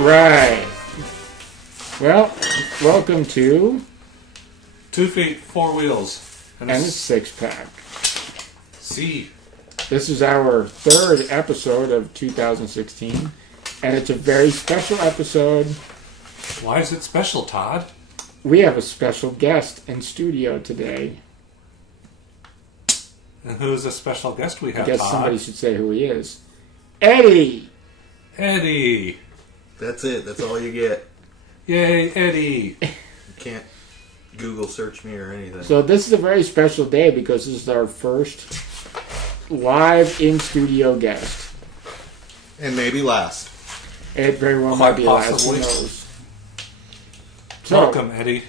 All right. Well, welcome to 2 feet, 4 wheels, and a six-pack. See. This is our third episode of 2016, and it's a very special episode. Why is it special, Todd? We have a special guest in studio today. And who's a special guest we have, I guess Todd? somebody should say who he is. EdDi! EdDi! That's it. That's all you get. Yay, EdDi! You can't Google search me or anything. So this is a very special day because this is our first live in-studio guest. And maybe last. It very well Quite might be last. Who possibly. knows? So, Welcome, EdDi.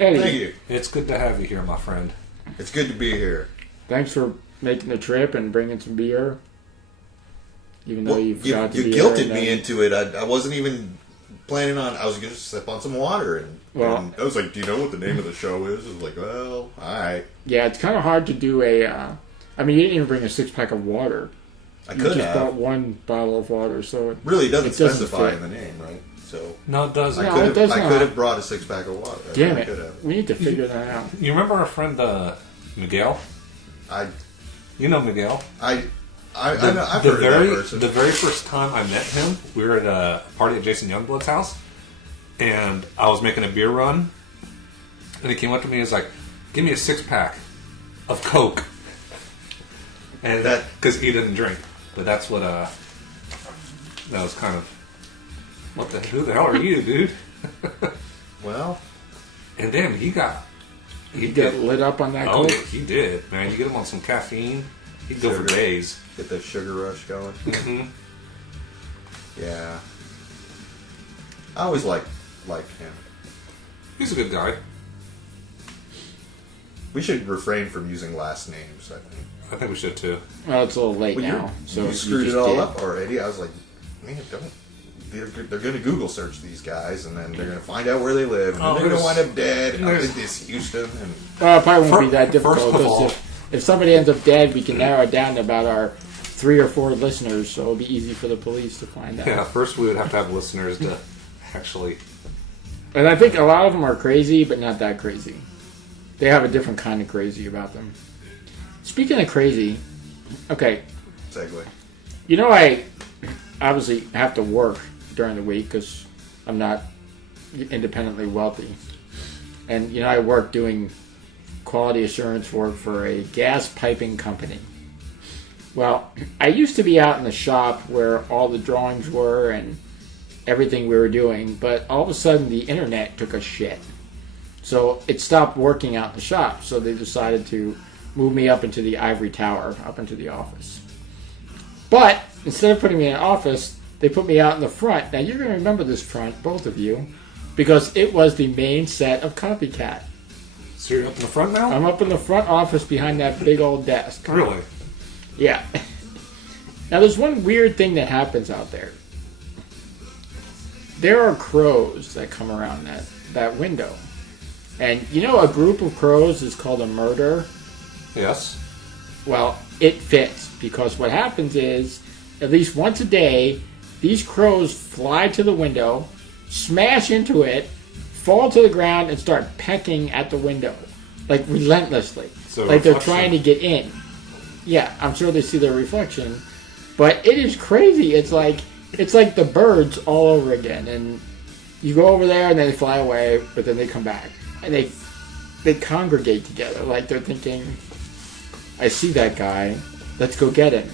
EdDi, Thank you. It's good to have you here, my friend. It's good to be here. thanks for making the trip and bringing some beer. Even though Well, you forgot to be you guilted here, and me then- into it. I wasn't even planning on. I was going to sip on some water, and I was like, "Do you know what the name of the show is?" I was like, "Well, all right." Yeah, it's kind of hard to do a. I mean, you didn't even bring a six-pack of water. I You could just bought have. one bottle of water, so Really, it doesn't it doesn't specify fit. in the name, right? So No, it doesn't. No, it does I not. could have brought a 6-pack of water. I damn really it. could have. We need to figure that out. You remember our friend, Miguel? I You know Miguel. know, I've The heard of that person. the very first time I met him, we were at a party at Jason Youngblood's house, and I was making a beer run, and he came up to me and was like, "Give me a 6-pack of Coke," and That- because he didn't drink, but that's what that was kind of who the hell are you, dude? Well, And then he Get did. lit up on that Oh, Coke. he did, man. You get him on some caffeine, he'd go for Sugar. days. get that sugar rush going. hmm Yeah. I always like him. He's a good guy. We should refrain from using last names, I think. I think we should too. Well, it's a little late Well, now, so you screwed just it all did. up already. I was like, man, don't. They're going to Google search these guys, and then they're going to find out where they live, and Oh, then they're going to there's- wind up dead. And there's- in this Houston, and Well, it probably won't be that First difficult. of Because all- if somebody ends up dead, we can narrow it down to about our 3 or 4 listeners, so it'll be easy for the police to find out. Yeah, first we would have to have listeners to actually. And I think a lot of them are crazy, but not that crazy. They have a different kind of crazy about them. Speaking of crazy, okay, segue. you know I obviously have to work during the week because I'm not independently wealthy. And, you know, I work doing quality assurance work for a gas piping company. Well, I used to be out in the shop where all the drawings were and everything we were doing, but all of a sudden the internet took a shit. So it stopped working out in the shop, so they decided to move me up into the ivory tower, up into the office. But instead of putting me in an office, they put me out in the front. Now you're going to remember this front, both of you, because it was the main set of Copycat. So you're up in the front now? I'm up in the front office behind that big old desk. Really? Yeah. Now there's one weird thing that happens out there. There are crows that come around that window. And you know a group of crows is called a murder? Yes. Well, it fits because what happens is at least once a day these crows fly to the window, smash into it, fall to the ground and start pecking at the window. Like relentlessly. So Like they're reflection. trying to get in. Yeah, I'm sure they see their reflection. But it is crazy. It's like the birds all over again. And you go over there and then they fly away, but then they come back. And they congregate together. Like they're thinking, I see that guy, let's go get him.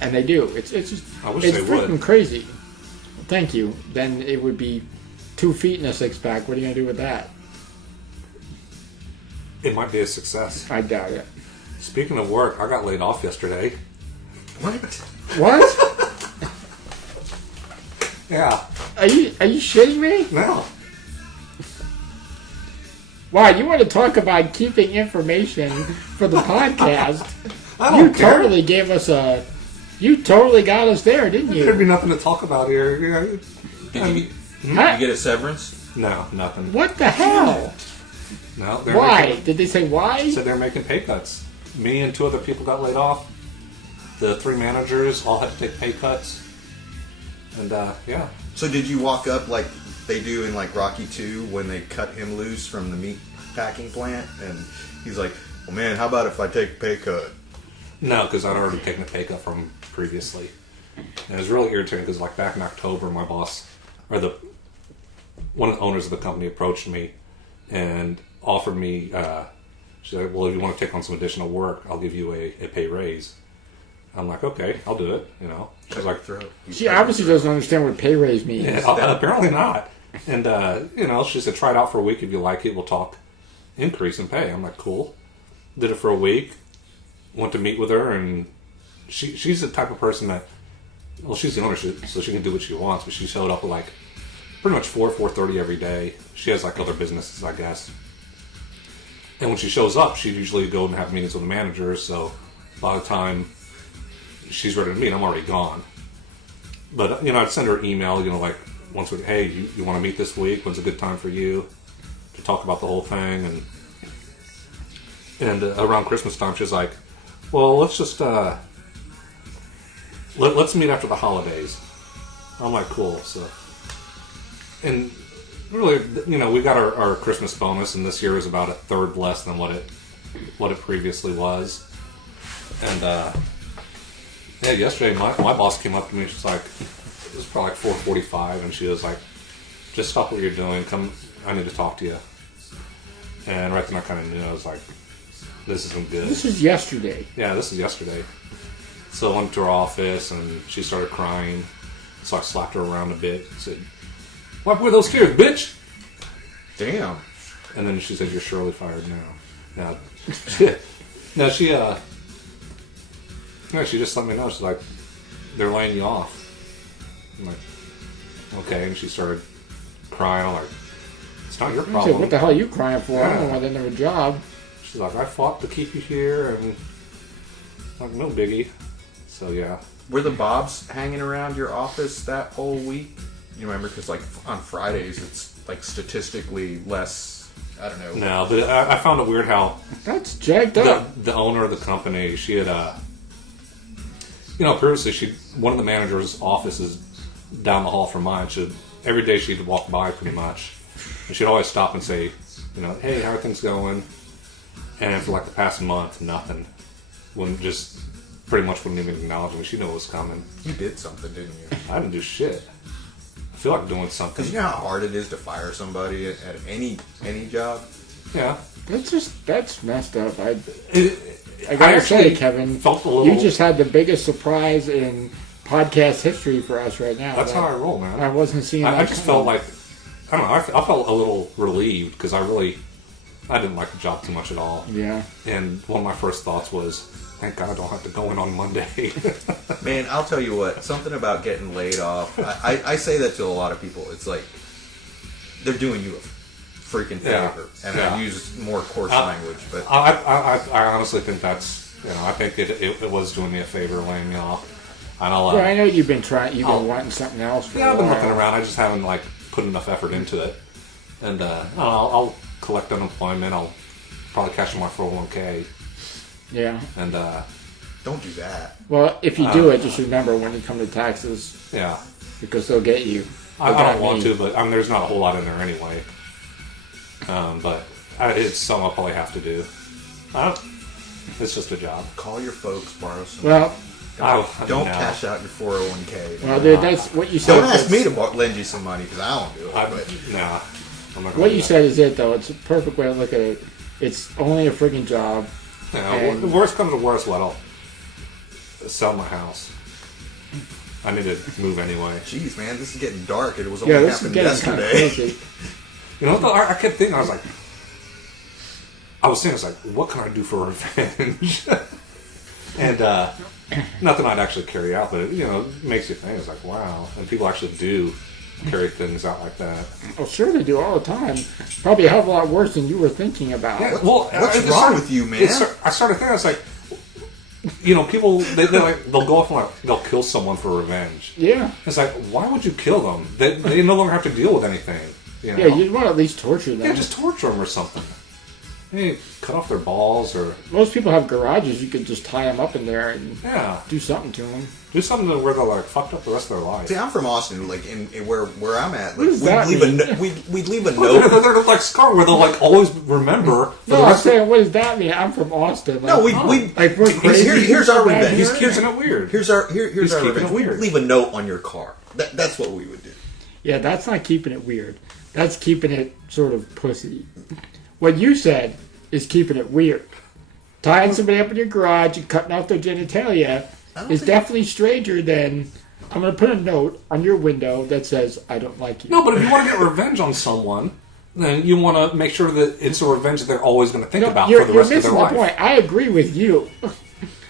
And they do. It's just I wish it's they freaking would. crazy. Thank you. Then it would be 2 feet in a 6-pack. What are you gonna do with that? It might be a success. I doubt it. Speaking of work, I got laid off yesterday. What? What? Yeah. Are you shitting me? No. Wow, you want to talk about keeping information for the podcast? I You don't care. totally gave us a. You totally got us there, didn't There'd you? be nothing to talk about here. Did you Huh? get a severance? No, nothing. What the hell? No. They're Why? Making, Did they say why? said they're making pay cuts. Me and 2 other people got laid off. The 3 managers all had to take pay cuts. And, yeah. So did you walk up like they do in like Rocky 2 when they cut him loose from the meat packing plant, and he's like, "Well, man, how about if I take a pay cut?" No, because I'd already taken a pay cut from previously. And it was really irritating because, like, back in October, my boss, or one of the owners of the company approached me and offered me, she's like, well, if you want to take on some additional work, I'll give you a pay raise. I'm like, okay, I'll do it, you know. She's like, she obviously doesn't understand what pay raise means. Yeah, apparently not. And, you know, she said, try it out for a week. If you like it, we'll talk increase in pay. I'm like, cool. Did it for a week. Went to meet with her, and she's the type of person that, well, she's the owner, so she can do what she wants, but she showed up at, like, pretty much 4:30 every day. She has, like, other businesses, I guess. And when she shows up, she'd usually go and have meetings with the managers, so by the time she's ready to meet, I'm already gone. But, you know, I'd send her an email, you know, like, once a week, hey, you want to meet this week? When's a good time for you to talk about the whole thing? And around Christmas time, she's like, well, let's just, let's meet after the holidays. I'm like, cool. So, and really, you know, we got our Christmas bonus, and this year is about a third less than what it previously was. And, yeah, yesterday my boss came up to me, she's like, it was probably like 4:45, and she was like, just stop what you're doing, come, I need to talk to you. And right then I kind of knew, I was like, this isn't good. This is yesterday. Yeah, this is yesterday. So I went to her office, and she started crying, so I slapped her around a bit and said, wipe away those tears, bitch! Damn. And then she said, you're surely fired now. Now, she just let me know, she's like, they're laying you off. I'm like, okay, and she started crying. I'm like, it's not your problem. Said, what the hell are you crying for? Yeah. I don't want another job. She's like, I fought to keep you here, and I'm like, no biggie. So yeah. Were the Bobs hanging around your office that whole week? You remember, because like on Fridays it's like statistically less. I don't know. No, but I found it weird how that's jacked up. The owner of the company, she had you know, previously one of the manager's offices down the hall from mine. Every day she'd walk by pretty much, and she'd always stop and say, you know, hey, how are things going? And for like the past month, nothing. Pretty much wouldn't even acknowledge me. She knew it was coming. You did something, didn't you? I didn't do shit. I feel like doing something. Because you know how hard it is to fire somebody at any job? Yeah. That's messed up. I I gotta actually say, Kevin, felt a little, you just had the biggest surprise in podcast history for us right now. That's how I roll, man. I wasn't seeing that I just felt like, I don't know, I felt a little relieved because I didn't like the job too much at all. Yeah. And one of my first thoughts was, thank God I don't have to go in on Monday. Man, I'll tell you what, something about getting laid off, I say that to a lot of people. It's like, they're doing you a freaking favor. Yeah. And Yeah. I use more coarse language, but I honestly think that's, you know, I think it was doing me a favor laying me off. And I'll, I know you've been wanting something else for a while. I've been looking around. I just haven't like put enough effort into it. And I'll collect unemployment. I'll probably cash in my 401k. Yeah. And don't do that. Well, if you do it, just remember when you come to taxes. Yeah. Because they'll get you. I don't want to, but I mean, there's not a whole lot in there anyway. But it's something I'll probably have to do. It's just a job. Call your folks, borrow some. Well, don't cash out your 401k. Well, dude, that's what you said. Don't ask me to lend you some money because I won't do it. Nah. I'm not gonna what do you that. said is it, though. It's a perfect way to look at it. It's only a freaking job. Yeah, the worst comes to worst, I'll sell my house. I need to move anyway. Jeez, man, this is getting dark. It was only this is happened getting kind of yesterday. crazy. You know, I kept thinking, I was thinking, what can I do for revenge? And nothing I'd actually carry out, but it, you know, it makes you think. It's like, wow, and people actually do carry things out like that. Oh, sure they do all the time. Probably a hell of a lot worse than you were thinking about. Yeah, well, What's wrong with you, man? I started thinking, I was like, you know, people they'll go off and they'll kill someone for revenge. Yeah. It's like, why would you kill them? They no longer have to deal with anything. You know? Yeah, you'd want to at least torture them. Yeah, just torture them or something. Hey, cut off their balls or Most people have garages. You could just tie them up in there and yeah, do something to them. do something to where they're like fucked up the rest of their life. See, I'm from Austin. Like in where I'm at, What like, does that mean? we'd leave a They're, note. they're like scar where they'll like always remember. For No, the I'm rest of saying, what does that mean? I'm from Austin. Like, No, we like we're crazy. here's our Bad revenge. here? he's keeping it weird. Here's our He's our keeping revenge. it We'd weird. leave a note on your car. That's what we would do. Yeah, that's not keeping it weird. That's keeping it sort of pussy. What you said is keeping it weird. Tying somebody up in your garage and cutting off their genitalia is definitely stranger than I'm going to put a note on your window that says, I don't like you. No, but if you want to get revenge on someone, then you want to make sure that it's a revenge that they're always going to think about for the rest of their life. You're missing the point. I agree with you.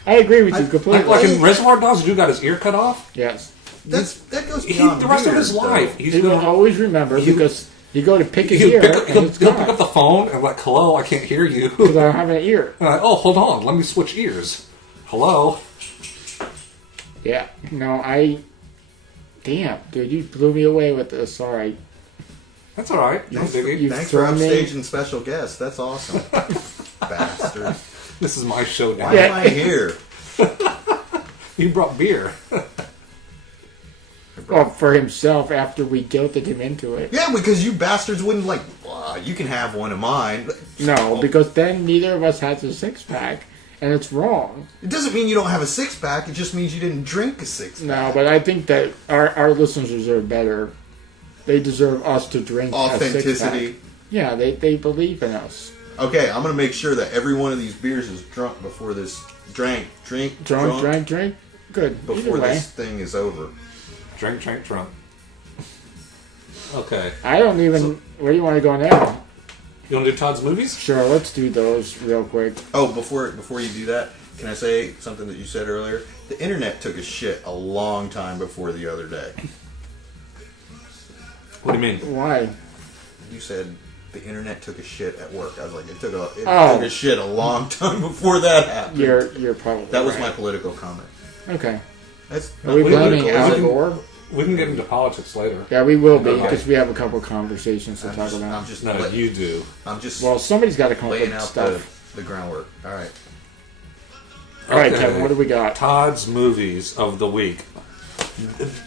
I agree with you completely. Like in Reservoir Dogs, the dude got his ear cut off. Yes. That goes beyond The rest of weird, his life, though. he's He will going to always remember because you go to pick his he'll ear pick up, and it's he'll pick gone. up the phone and like, hello, I can't hear you. Because I don't have an ear. And like, oh, hold on, let me switch ears. Hello. Yeah. No, Damn, dude, you blew me away with this. Sorry. That's all right. No biggie. You Thanks for throw me- upstaging special guests. That's awesome. Bastard. This is my show now. Why am I here? You brought beer. Well, for himself after we guilted him into it. Yeah, because you bastards wouldn't like, you can have one of mine. No, because then neither of us has a six-pack, and it's wrong. It doesn't mean you don't have a six-pack. It just means you didn't drink a six-pack. No, but I think that our listeners deserve better. They deserve us to drink a six-pack. Authenticity. Yeah, they believe in us. Okay, I'm going to make sure that every one of these beers is drunk before this... Drink. Drink. Good. Before Either way. this thing is over. Drink. Okay. I don't even... Where do you want to go now? You want to do Todd's movies? Sure, let's do those real quick. Oh, before you do that, can I say something that you said earlier? The internet took a shit a long time before the other day. What do you mean? Why? You said the internet took a shit at work. I was like, it took Oh. a shit a long time before that happened. You're probably That was right. my political comment. Okay. That's Are we not blaming political, Al is it? Gore? We can get into politics later. Yeah, we will be, Okay. because we have a couple of conversations to I'm talk just, about. I'm just, No, let- you do. I'm just Well, somebody's got to come up laying with out stuff. the groundwork. All right. All right, Okay. Kevin, what do we got? Todd's movies of the week.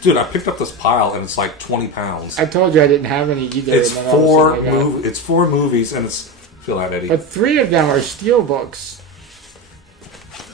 Dude, I picked up this pile and it's like 20 pounds. I told you I didn't have any either. It's and then all of a sudden I got- It's 4 movies and it's feel that, Eddie. But 3 of them are steelbooks.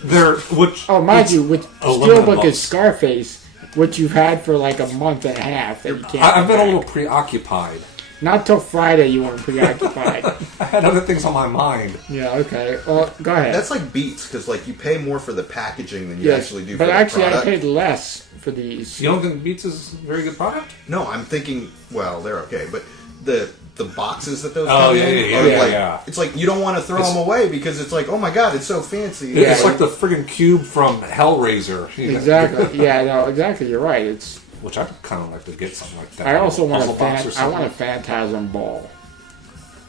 They're which Oh, mind it's you, with a limited steelbook box. is Scarface, which you've had for like a month and a half. That you can't. I've been a get little back. preoccupied. Not till Friday you weren't preoccupied. I had other things on my mind. Yeah. Okay. Well, go ahead. That's like Beats because like you pay more for the packaging than you yes, actually do. but for actually, the I product. paid less for these. You don't think Beats is a very good product? No, I'm thinking. Well, they're okay, but the boxes that those Oh, come yeah, in yeah, are yeah, like yeah. it's like you don't want to throw It's- them away because it's like, oh my god, it's so fancy. It's like the friggin' cube from Hellraiser. Exactly. Yeah. No. Exactly. You're right. It's. Which I'd kind of like to get something like that. I also want Puzzle box or I something. want a Phantasm ball.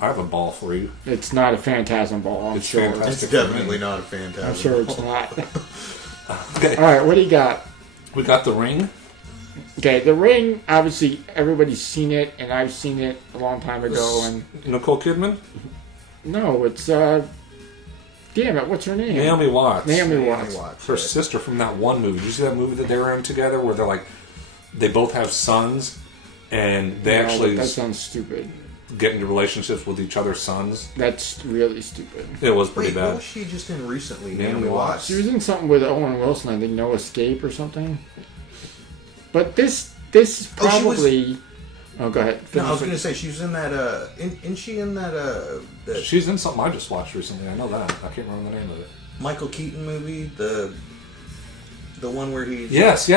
I have a ball for you. It's not a Phantasm ball. I'm It's sure. fantastic. It's definitely not a fantastic. I'm sure it's not. Okay. All right. What do you got? We got The Ring. Okay, The Ring, obviously, everybody's seen it, and I've seen it a long time ago, and... Nicole Kidman. No, it's, damn it, what's her name? Naomi Watts. Naomi Naomi Watts. Watts, Her right. sister from that one movie. Did you see that movie that they were in together where they're like, they both have sons and they No, actually that sounds stupid. get into relationships with each other's sons? That's really stupid. It was pretty Wait, what bad. was she just in recently? Naomi Naomi Watts. Watts. She was in something with Owen Wilson, I think, No Escape or something. But this is Oh, she was- probably... Oh, go ahead. No, I was Finish going it. to say she was in that. Isn't she in that? That She's in something I just watched recently. I know that. I can't remember the name of it. Michael Keaton movie, the one where he. Yes.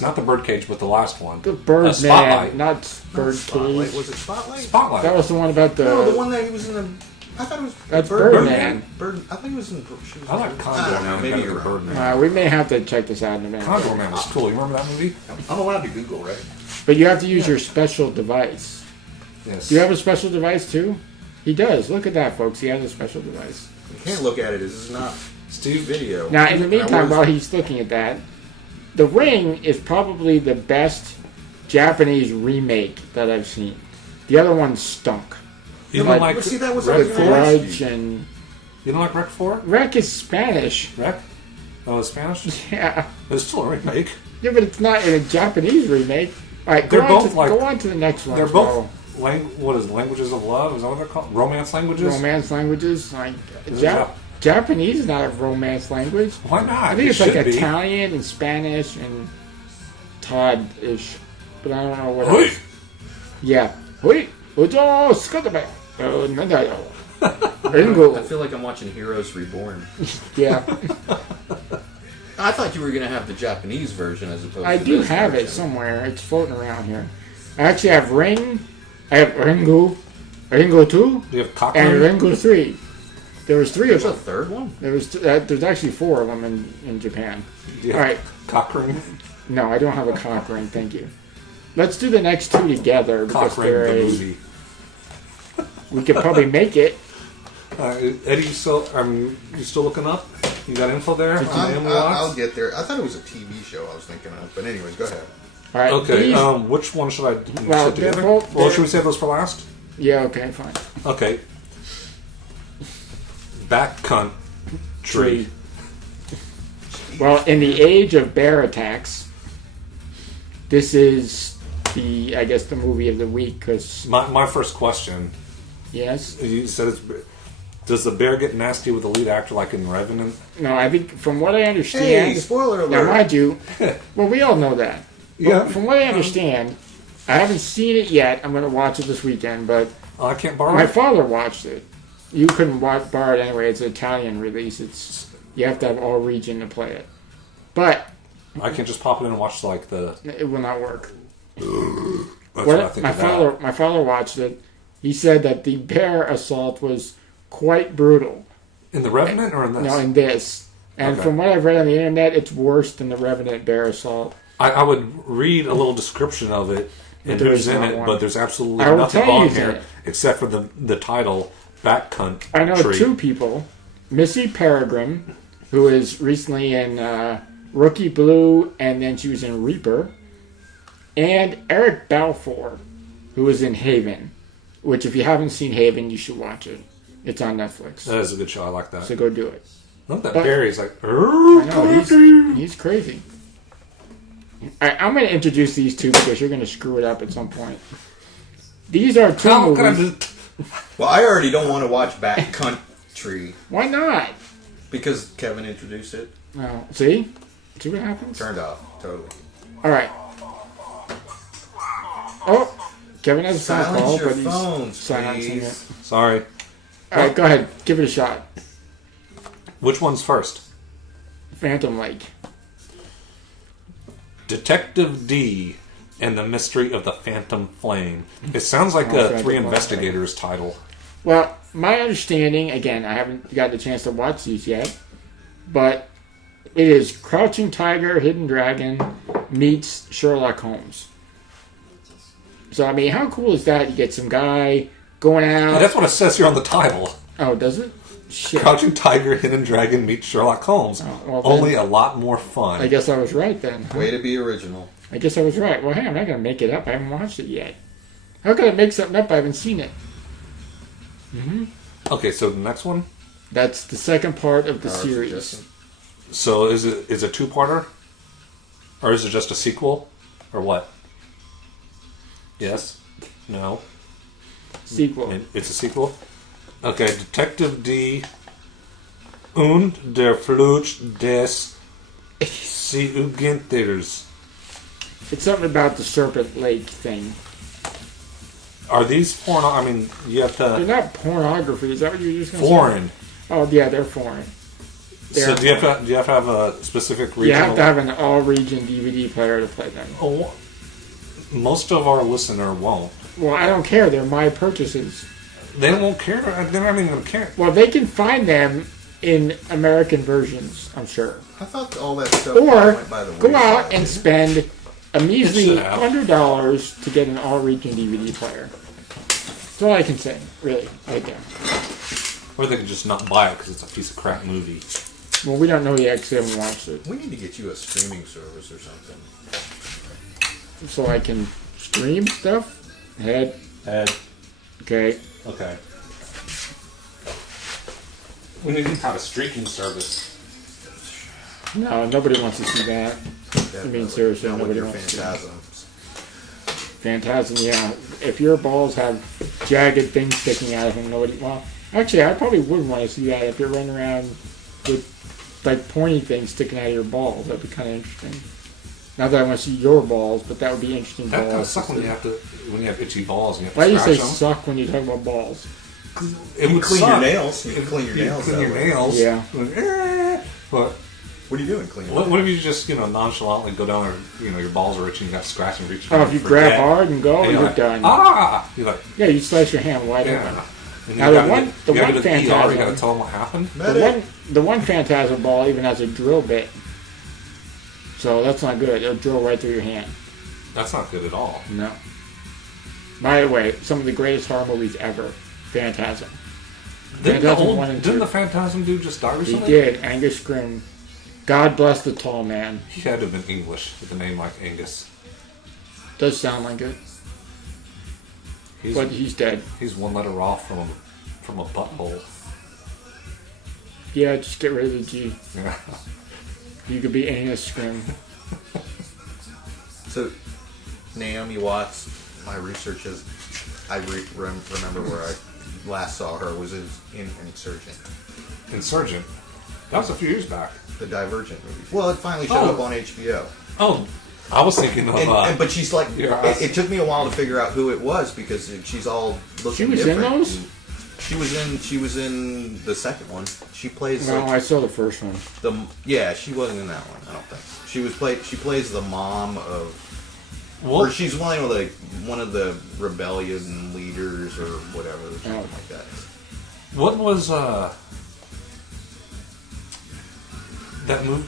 Not the Birdcage, but the last one. The Birdman, Spotlight. not Not Birdcage. Spotlight. Was it Spotlight? Spotlight. That was the one about the... No, the one that he was in the. I thought it was. That's Birdman. Bird. I think it was in. She was I like in- Condor I don't know. Man Maybe better you're than right. Birdman. we may have to check this out in a minute. Condor Man was cool. You remember that movie? I'm allowed to Google, right? But you have to use your special device. Yes. Do you have a special device too? He does. Look at that, folks. He has a special device. You can't look at it. This is not Steve? video. Now, in the And I meantime, was- while he's looking at that, The Ring is probably the best Japanese remake that I've seen. The other one stunk. Even Like- like Well, see, that was The I was gonna ask Grudge you. and You don't like Rec 4? Rec is Spanish. Rec? Oh, it's Spanish? Yeah. It's still a remake. Yeah, but it's not in a Japanese remake. All right, They're both go on to the next one. They're both what is it, languages of love? Is that what they're called? Romance languages? Romance languages. Like Is it Japanese is not a romance language. Why not? I think it's like should be. Italian and Spanish and Todd-ish, but I don't know what Oi! else. Yeah. Oi! Ojo, scutaba. Oh, no. Ringo. I feel like I'm watching Heroes Reborn. Yeah. I thought you were going to have the Japanese version as opposed I to do this have version. it somewhere. It's floating around here. I actually have Ring. I have Ringo 2, Do you have cock and ring? Ringo 3. There was 3 of There's a them. third one? There's actually 4 of them in Japan. Do you All have right. cock ring? No, I don't have a cock ring. Thank you. Let's do the next 2 together because Cock ring the movie. we could probably make it. Eddie, you still looking up? You got info there? on Naomi I'll Watts? get there. I thought it was a TV show I was thinking of. But anyways, go ahead. All right. Okay, these- which one should I do? Well, sit together? they're both- Well, they're- should we save those for last? yeah. Okay. Fine. Okay. Back cunt tree. Well, in the age of bear attacks, this is the movie of the week because My first question, yes. you said it's... Does the bear get nasty with the lead actor like in Revenant? No, I think from what I understand. Hey, spoiler Now, alert. mind you, well, we all know that. But Yeah. From what I understand, I haven't seen it yet. I'm going to watch it this weekend, but Oh, I can't borrow my it? father watched it. You couldn't borrow it anyway. It's an Italian release. You have to have all region to play it, but I can't just pop it in and watch like the... it will not work. That's what I think my of that. my father watched it. He said that the bear assault was quite brutal. In the Revenant or in this? No, in this. And Okay. from what I've read on the internet, it's worse than the Revenant bear assault. I would read a little description of it and There who's is in not it, one. but there's absolutely I will nothing tell you on who's in here it. except for the title, Back Cunt I know Tree. 2 people. Missy Peregrine, who is recently in Rookie Blue, and then she was in Reaper. And Eric Balfour, who is in Haven. Which, if you haven't seen Haven, you should watch it. It's on Netflix. That is a good show. I like that. So go do it. Look, that but- bear is like... I know, he's crazy. I'm going to introduce these 2 because you're going to screw it up at some point. These are 2 How can I movies. just... Well, I already don't want to watch Back Country Why not? because Kevin introduced it. Well, see? See what happens? Turned off. Totally. All right. Oh, Kevin has a phone Silence call, your but he's phones, silencing it. please. Sorry. All right, go ahead. Give it a shot. Which one's first? Phantom Lake. Detective D and the Mystery of the Phantom Flame. It sounds like a Phantom Three Flame. Investigators title. Well, my understanding, again, I haven't got the chance to watch these yet, but it is Crouching Tiger, Hidden Dragon meets Sherlock Holmes. So, I mean, how cool is that? You get some guy going out. That's what it says here on the title. Oh, does it? Shit. Crouching Tiger, Hidden Dragon meets Sherlock Holmes. Oh, well, then- Only a lot more fun. I guess I was right then. huh? Way to be original. I guess I was right. Well, hey, I'm not going to make it up. I haven't watched it yet. How could I make something up? I haven't seen it. Okay, so the next one. That's the second part of the Power series. suggestion. So is it a two-parter, or is it just a sequel, or what? Yes. No. Sequel. It's a sequel. Okay, Detective D. Und der Fluch des Seugenters. It's something about the Serpent Lake thing. Are these foreign? I mean, you have They're to not pornography. Is that what you're just going to foreign. say? Oh, yeah, they're foreign. So They're do you have to have a specific region? You have to have an all-region DVD player to play them. Oh, most of our listener won't. Well, I don't care. They're my purchases. They won't care. They're not even going to care. Well, they can find them in American versions, I'm sure. I thought all that stuff Or went by the go wayside. out and spend a measly Sit out. $100 to get an all-region DVD player. That's all I can say, really, right there. Or they could just not buy it because it's a piece of crap movie. Well, we don't know yet because we haven't watched it. We need to get you a streaming service or something. So I can stream stuff? Head. Ed. Okay. Okay. We need to have a streaking service. No, nobody wants to see that. I mean, seriously, Not with nobody your wants to see that. phantasms. Phantasm, yeah. If your balls have jagged things sticking out of them, nobody. Well, actually, I probably would want to see that if you're running around with like pointy things sticking out of your balls. That'd be kind of interesting. Not that I want to see your balls, but that would be interesting. That kind of balls sucks when you have itchy balls and you have to Why do you say scratch them. suck when you talk about balls? It would Clean suck. your nails. You can clean your nails. Clean that your way. nails. Yeah. But What are you doing? Cleaning? what if you just nonchalantly go down and your balls are itchy and you got to scratch and reach. Oh, if you grab hard and go, and you're like, done. Ah! You're like, Yeah, you slice your hand wide yeah. open. And Now, you the gotta one- get- the you gotta one go to the ER, you phantasm- got to tell them what happened. The one Phantasm ball even has a drill bit, so that's not good. It'll drill right through your hand. That's not good at all. No. By the way, some of the greatest horror movies ever, Phantasm. Phantasm 1 and 2. Didn't the Phantasm dude just die He recently? did. Angus Scrimm. God bless the tall man. He had to have been English with a name like Angus. Does sound like it, He's, but he's dead. he's one letter off from a butthole. Yeah, just get rid of the G. Yeah. You could be Angus Scrimm. So, Naomi Watts, my research is, I remember where I last saw her was in Insurgent, Insurgent. That was a few years back. the Divergent movie. Well, it finally showed Oh. up on HBO. Oh, I was thinking of. But she's like, Yeah. it took me a while to figure out who it was because she's all looking She was in different. those? She was in the second one. She plays No, like I saw the first one. she wasn't in that one. I don't think she plays the mom of. well, Or she's one of the rebellion leaders or whatever, or something Oh. like that. what was that movie?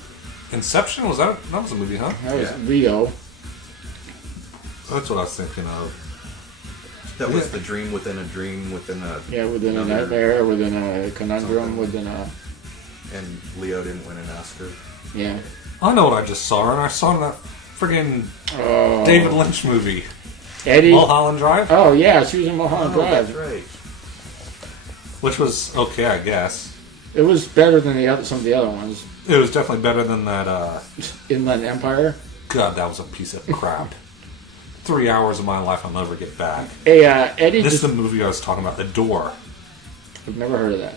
Inception, was that was a movie, huh? That was Yeah. Leo. That's what I was thinking of. That was the dream within a dream within a. Yeah, within a another- nightmare, within a conundrum, Something. within a. And Leo didn't win an Oscar. Yeah. I know what I just saw, and I saw that friggin' Oh. David Lynch movie, Eddie. Mulholland Drive, Oh, yeah, she was in Mulholland That's Drive. right. which was okay, I guess. It was better than some of the other ones. It was definitely better than that. Inland Empire. God, that was a piece of crap. 3 hours of my life I'll never get back. Hey, Eddie This is just... the movie I was talking about, The Door, I've never heard of that.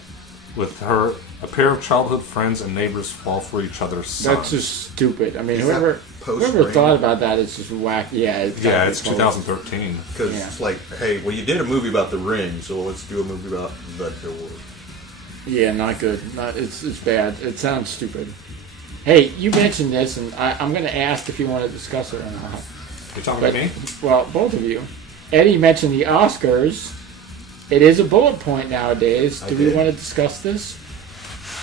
with her. A pair of childhood friends and neighbors fall for each other's son. That's just stupid. I mean, Is that whoever post-Ring? thought about that is just whack. Yeah, it's gotta Yeah, be it's close. 2013. Because Yeah. it's like, hey, well, you did a movie about the ring, so let's do a movie about the door. Yeah, not good. It's bad. It sounds stupid. Hey, you mentioned this, and I'm going to ask if you want to discuss it or not. You're talking But, about me? well, both of you. Eddie mentioned the Oscars. It is a bullet point nowadays. I Do we did. want to discuss this?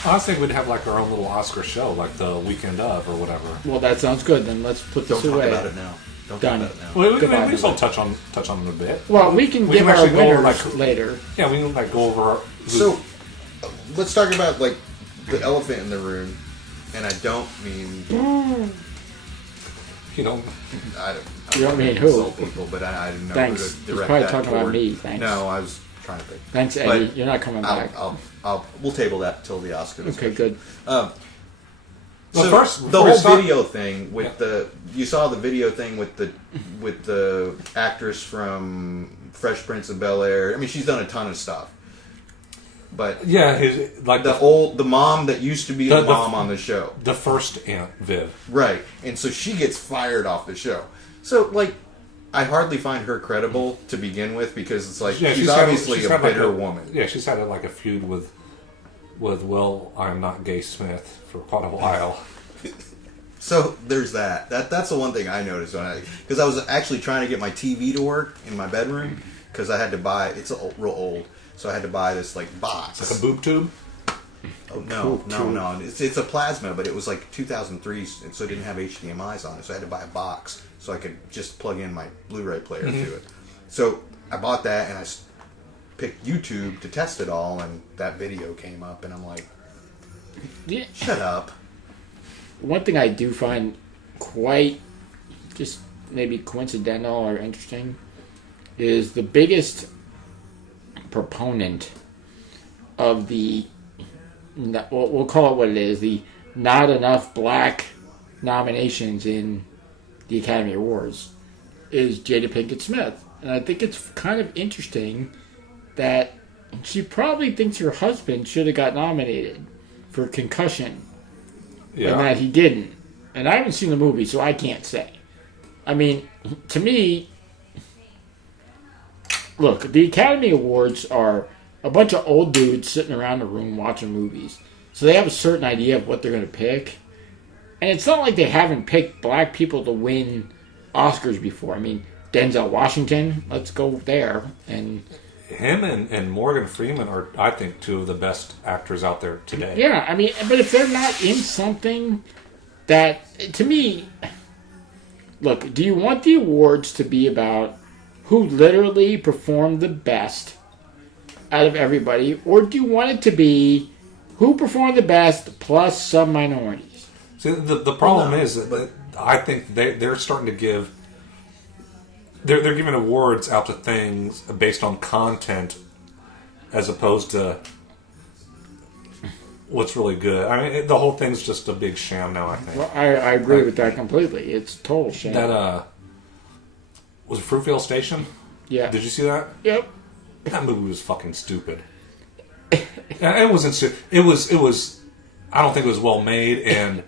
I think we'd have like our own little Oscar show, like the weekend of or whatever. Well, that sounds good. Then let's put Don't this talk away. about it now. Don't Done. talk about it now. Well, we Goodbye, can still touch on it a bit. Well, we can We give can our actually go over, winners like- later. Yeah, we can like go over. So, let's talk about like the elephant in the room, and I don't mean you know, I don't. You don't wanna mean who? insult people, but I didn't know Thanks. who He's to direct probably that talking about toward. me, thanks. No, I was trying to think. Thanks, Eddie. But You're not coming back. We'll table that till the Oscars. Okay, good. Well, So first, the before we whole start- video thing with you saw the video thing with the actress from Fresh Prince of Bel-Air. I mean, she's done a ton of stuff, but yeah, like the mom that used to be the The- mom on the show, the first Aunt Viv. right? And so she gets fired off the show. So like, I hardly find her credible to begin with because it's like Yeah, she's had- obviously she's a had like bitter woman. Yeah, she's had like a feud with Will I'm Not Gay Smith for quite a while. So there's that. That's the one thing I noticed because I was actually trying to get my TV to work in my bedroom because I had to buy. It's real old, so I had to buy this like box. Like a boob tube. Oh no! It's a plasma, but it was like 2003, so it didn't have HDMI's on it. So I had to buy a box so I could just plug in my Blu-ray player to it. So I bought that and I picked YouTube to test it all, and that video came up, and I'm like, Yeah. shut up. One thing I do find quite just maybe coincidental or interesting is the biggest proponent of the we'll call it what it is, the not enough black nominations in the Academy Awards is Jada Pinkett Smith. And I think it's kind of interesting that she probably thinks her husband should have got nominated for Concussion. Yeah. And that he didn't. And I haven't seen the movie, so I can't say. I mean, to me, look, the Academy Awards are a bunch of old dudes sitting around a room watching movies. So they have a certain idea of what they're going to pick. And it's not like they haven't picked black people to win Oscars before. I mean, Denzel Washington, let's go there. And him and Morgan Freeman are, I think, two of the best actors out there today. yeah, I mean, but if they're not in something that, to me, look, do you want the awards to be about who literally performed the best out of everybody, or do you want it to be who performed the best plus some minorities? See, the problem is that I think they're starting to give... They're giving awards out to things based on content as opposed to what's really good. I mean, the whole thing's just a big sham now, I think. Well, I agree with that completely. It's a total shame. That, was it Fruitvale Station? Yeah. Did you see that? Yep. That movie was fucking stupid. It wasn't stupid. It was, I don't think it was well made, and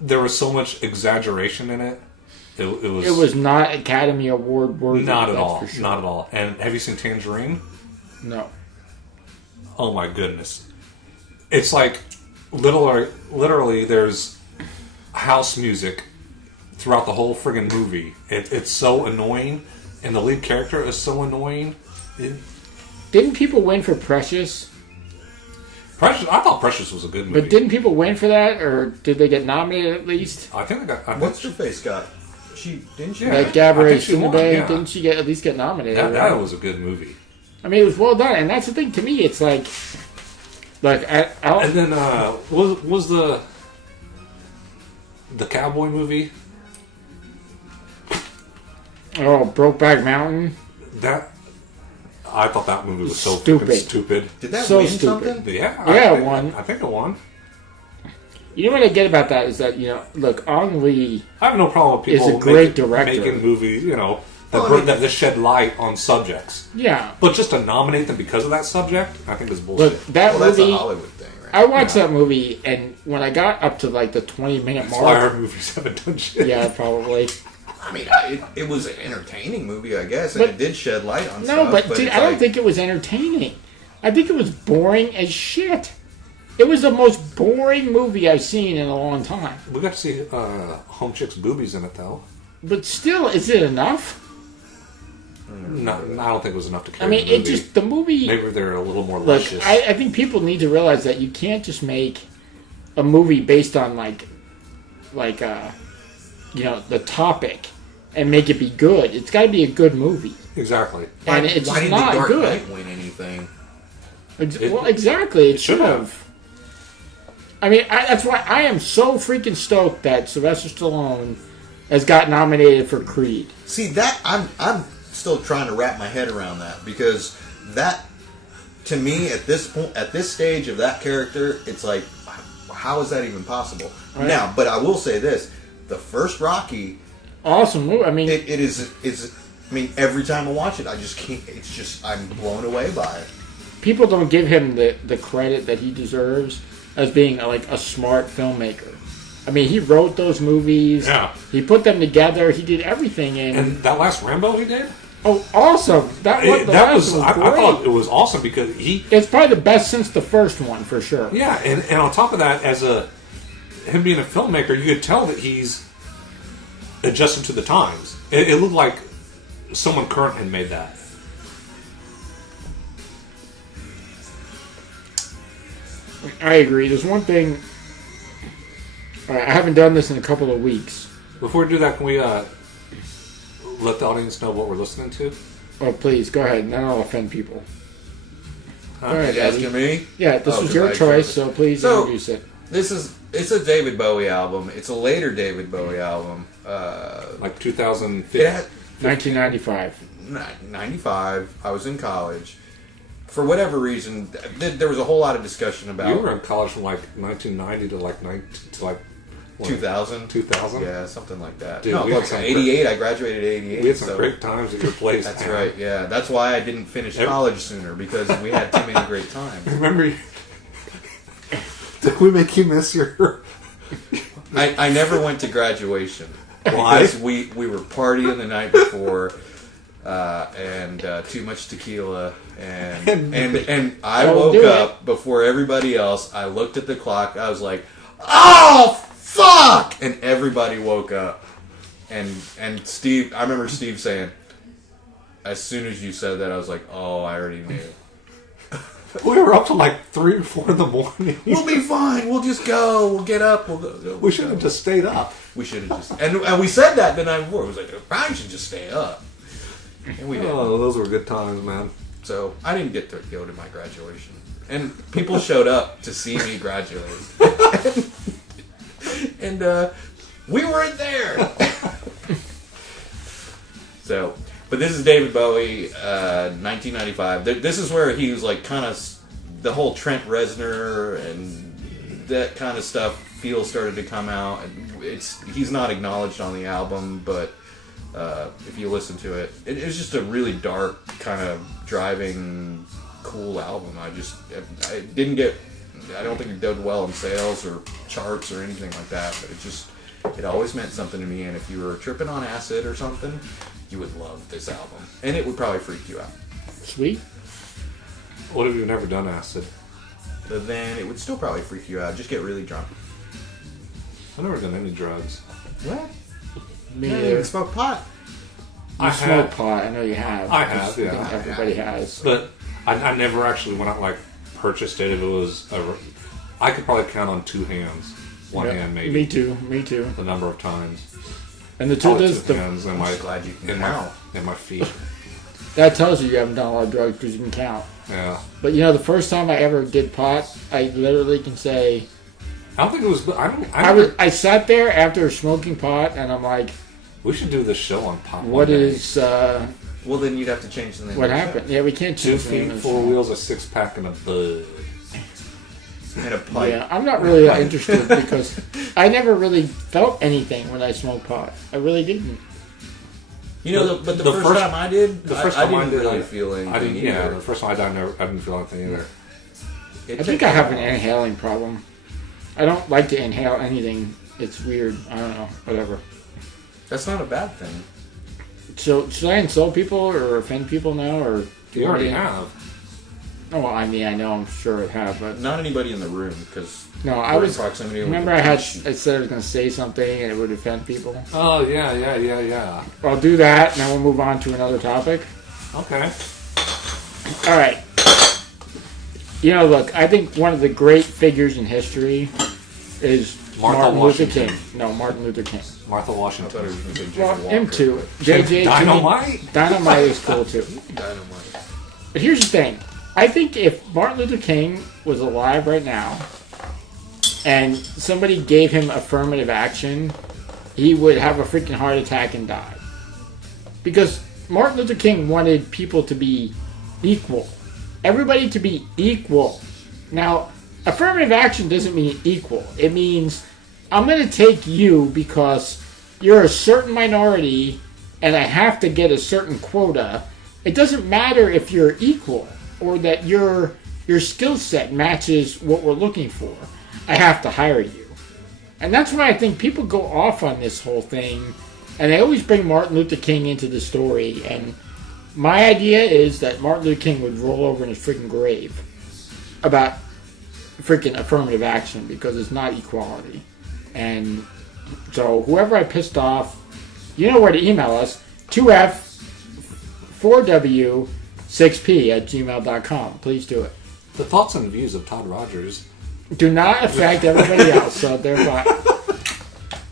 there was so much exaggeration in it. It was not Academy Award worthy. Not at all. Sure. Not at all. And have you seen Tangerine? No. Oh my goodness. It's like literally there's house music throughout the whole friggin' movie. It's so annoying, and the lead character is so annoying. Didn't people win for Precious? Precious, I thought Precious was a good movie. But didn't people win for that, or did they get nominated at least? I think they got... What's her face got? Didn't she? Like Gabrielle I think she won, Sidibe, yeah. didn't she at least get nominated? That was a good movie. I mean, it was well done, and that's the thing to me. It's like and then was the cowboy movie? Oh, Brokeback Mountain. That I thought that movie was so Stupid. fucking stupid. Did that So win stupid. something? Yeah, It won. I think it won. You know what I get about that is that, look, Ang Lee I have no problem with people is a great director. making movies, that shed light on subjects. Yeah. But just to nominate them because of that subject, I think is bullshit. Look, that Well, that's movie, a Hollywood thing, right? I watched that movie, and when I got up to like the 20-minute That's why our mark, movies haven't done shit. yeah, probably. I mean, it was an entertaining movie, I guess, and But- it did shed light on No, stuff. but dude, it's I don't like- think it was entertaining. I think it was boring as shit. It was the most boring movie I've seen in a long time. We got to see Home Chick's boobies in it, though. But still, is it enough? No, I don't think it was enough to I carry mean, the it movie. just, the movie... Maybe they're a little more Look, luscious. I think people need to realize that you can't just make a movie based on the topic and make it be good. It's got to be a good movie, Exactly. and it's why just did not the Dark good. Knight win anything? Well, exactly. It should should have. I mean, that's why I am so freaking stoked that Sylvester Stallone has got nominated for Creed. See that I'm still trying to wrap my head around that, because that, to me, at this point, at this stage of that character, it's like, how is that even possible? Right. Now, but I will say this: the first Rocky, Awesome movie. I mean, it is. I mean, every time I watch it, I just can't. It's just I'm blown away by it. people don't give him the credit that he deserves as being like a smart filmmaker. I mean, he wrote those movies. Yeah. He put them together. He did everything. And that last Rambo he did? Oh, awesome! That was was I great. thought it was awesome because It's probably the best since the first one, for sure. yeah, and on top of that, him being a filmmaker, you could tell that he's adjusting to the times. It looked like someone current had made that. I agree. There's one thing. I haven't done this in a couple of weeks. Before we do that, can we let the audience know what we're listening to? Oh, please, go ahead. Then I'll offend people. Go ahead, You Eddie. asking me? Yeah, this Oh, was 'cause your I choice, chose it. so please So- introduce it. It's a David Bowie album. It's a later David Bowie album. Like 2015? It had 1995. 95. I was in college. for whatever reason, there was a whole lot of discussion about. You were in college from like 1990 to like 2000? 2000? Yeah, something like that. Dude, no, we had look, some 88. I graduated in 88. We had some great times at your place. That's man. right, yeah. That's why I didn't finish college sooner, because we had too many great times. Remember, did we make you miss your... I never went to graduation. Why? Because we were partying the night before, and too much tequila, and I woke up before everybody else. I looked at the clock. I was like, "Oh fuck!" And everybody woke up. And Steve, I remember Steve saying, as soon as you said that, I was like, "Oh, I already knew." We were up till like 3 or 4 in the morning. We'll be fine. We'll just go. We'll get up. We'll go. We should have just stayed up. We should have just... And we said that the night before. It was like, I should just stay up. And we didn't. Oh, those were good times, man. So I didn't get to go to my graduation. And people showed up to see me graduate. and we weren't there. So... But this is David Bowie, 1995. This is where he was like kind of the whole Trent Reznor and that kind of stuff started to come out. He's not acknowledged on the album, but if you listen to it, it was just a really dark kind of driving, cool album. I don't think it did well in sales or charts or anything like that. But it always meant something to me. And if you were tripping on acid or something, you would love this album, and it would probably freak you out. Sweet. What if you've never done acid? But then it would still probably freak you out. Just get really drunk. I've never done any drugs. What? Me You either. even smoke pot. You smoke pot. I know you have. I have, yeah. I think everybody has. But I never actually went out like purchased it. If it was I could probably count on 2 hands. One hand maybe. Me too. The number of times. And the truth is, hands and I'm just glad you can count. And my feet. that tells you haven't done a lot of drugs because you can count. Yeah. But the first time I ever did pot, I literally can say, I don't think it was. I sat there after smoking pot, and I'm like, we should do this show on pot. what is? Well, then you'd have to change the name. What of the happened? Yeah, we can't 2 change the name feet, of 4 the wheels, a 6-pack, and a bud. And a pipe. Yeah, I'm not really interested because I never really felt anything when I smoked pot. I really didn't. But the first time I did, the first time I didn't did, really feel anything. I didn't. Yeah, either. the first time I did, I didn't feel anything either. I think I have an inhaling problem. I don't like to inhale anything. It's weird. I don't know. Whatever. That's not a bad thing. So should I insult people or offend people now, or do You already have. Oh, well, I mean, I know, I'm sure it have, but Not anybody in the room, because no, I was. proximity. Remember, I said I was going to say something and it would offend people. Oh yeah. I'll do that, and then we'll move on to another topic. Okay. All right. Look, I think one of the great figures in history is Martin Luther King. No, Martin Luther King. Martha I thought Washington. it was going to say Jimmy Well, Walker. him too. JJ. Dynamite. Dynamite is cool too. Dynamite. But here's the thing. I think if Martin Luther King was alive right now and somebody gave him affirmative action, he would have a freaking heart attack and die. Because Martin Luther King wanted people to be equal. Everybody to be equal. Now, affirmative action doesn't mean equal. It means I'm going to take you because you're a certain minority and I have to get a certain quota. It doesn't matter if you're equal or that your skill set matches what we're looking for. I have to hire you. And that's why I think people go off on this whole thing, and they always bring Martin Luther King into the story. And my idea is that Martin Luther King would roll over in his freaking grave about freaking affirmative action because it's not equality. And so whoever I pissed off, you know where to email us, 2f4w6p@gmail.com. Please do it. The thoughts and views of Todd Rogers Do not affect everybody else, so they're fine.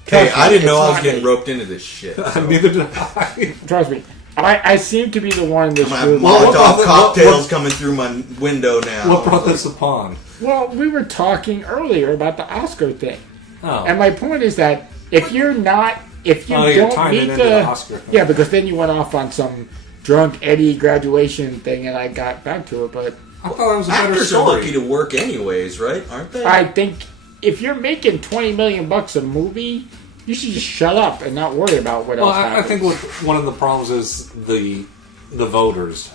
Hey, I didn't know It's I was not getting me. roped into this shit. So. Neither did I. Trust me. I seem to be the one in this I have group. Molotov cocktails coming through my window now. What brought this upon? Well, we were talking earlier about the Oscar thing. Oh. And my point is that if you you're don't tying it meet into the Oscar thing. Yeah, because then you went off on some drunk EdDi graduation thing and I got back to it, but I thought that was a better Actors are story. lucky to work anyways, right? Aren't they? I think if you're making $20 million a movie, you should just shut up and not worry about what Well, else I happens. think one of the problems is the voters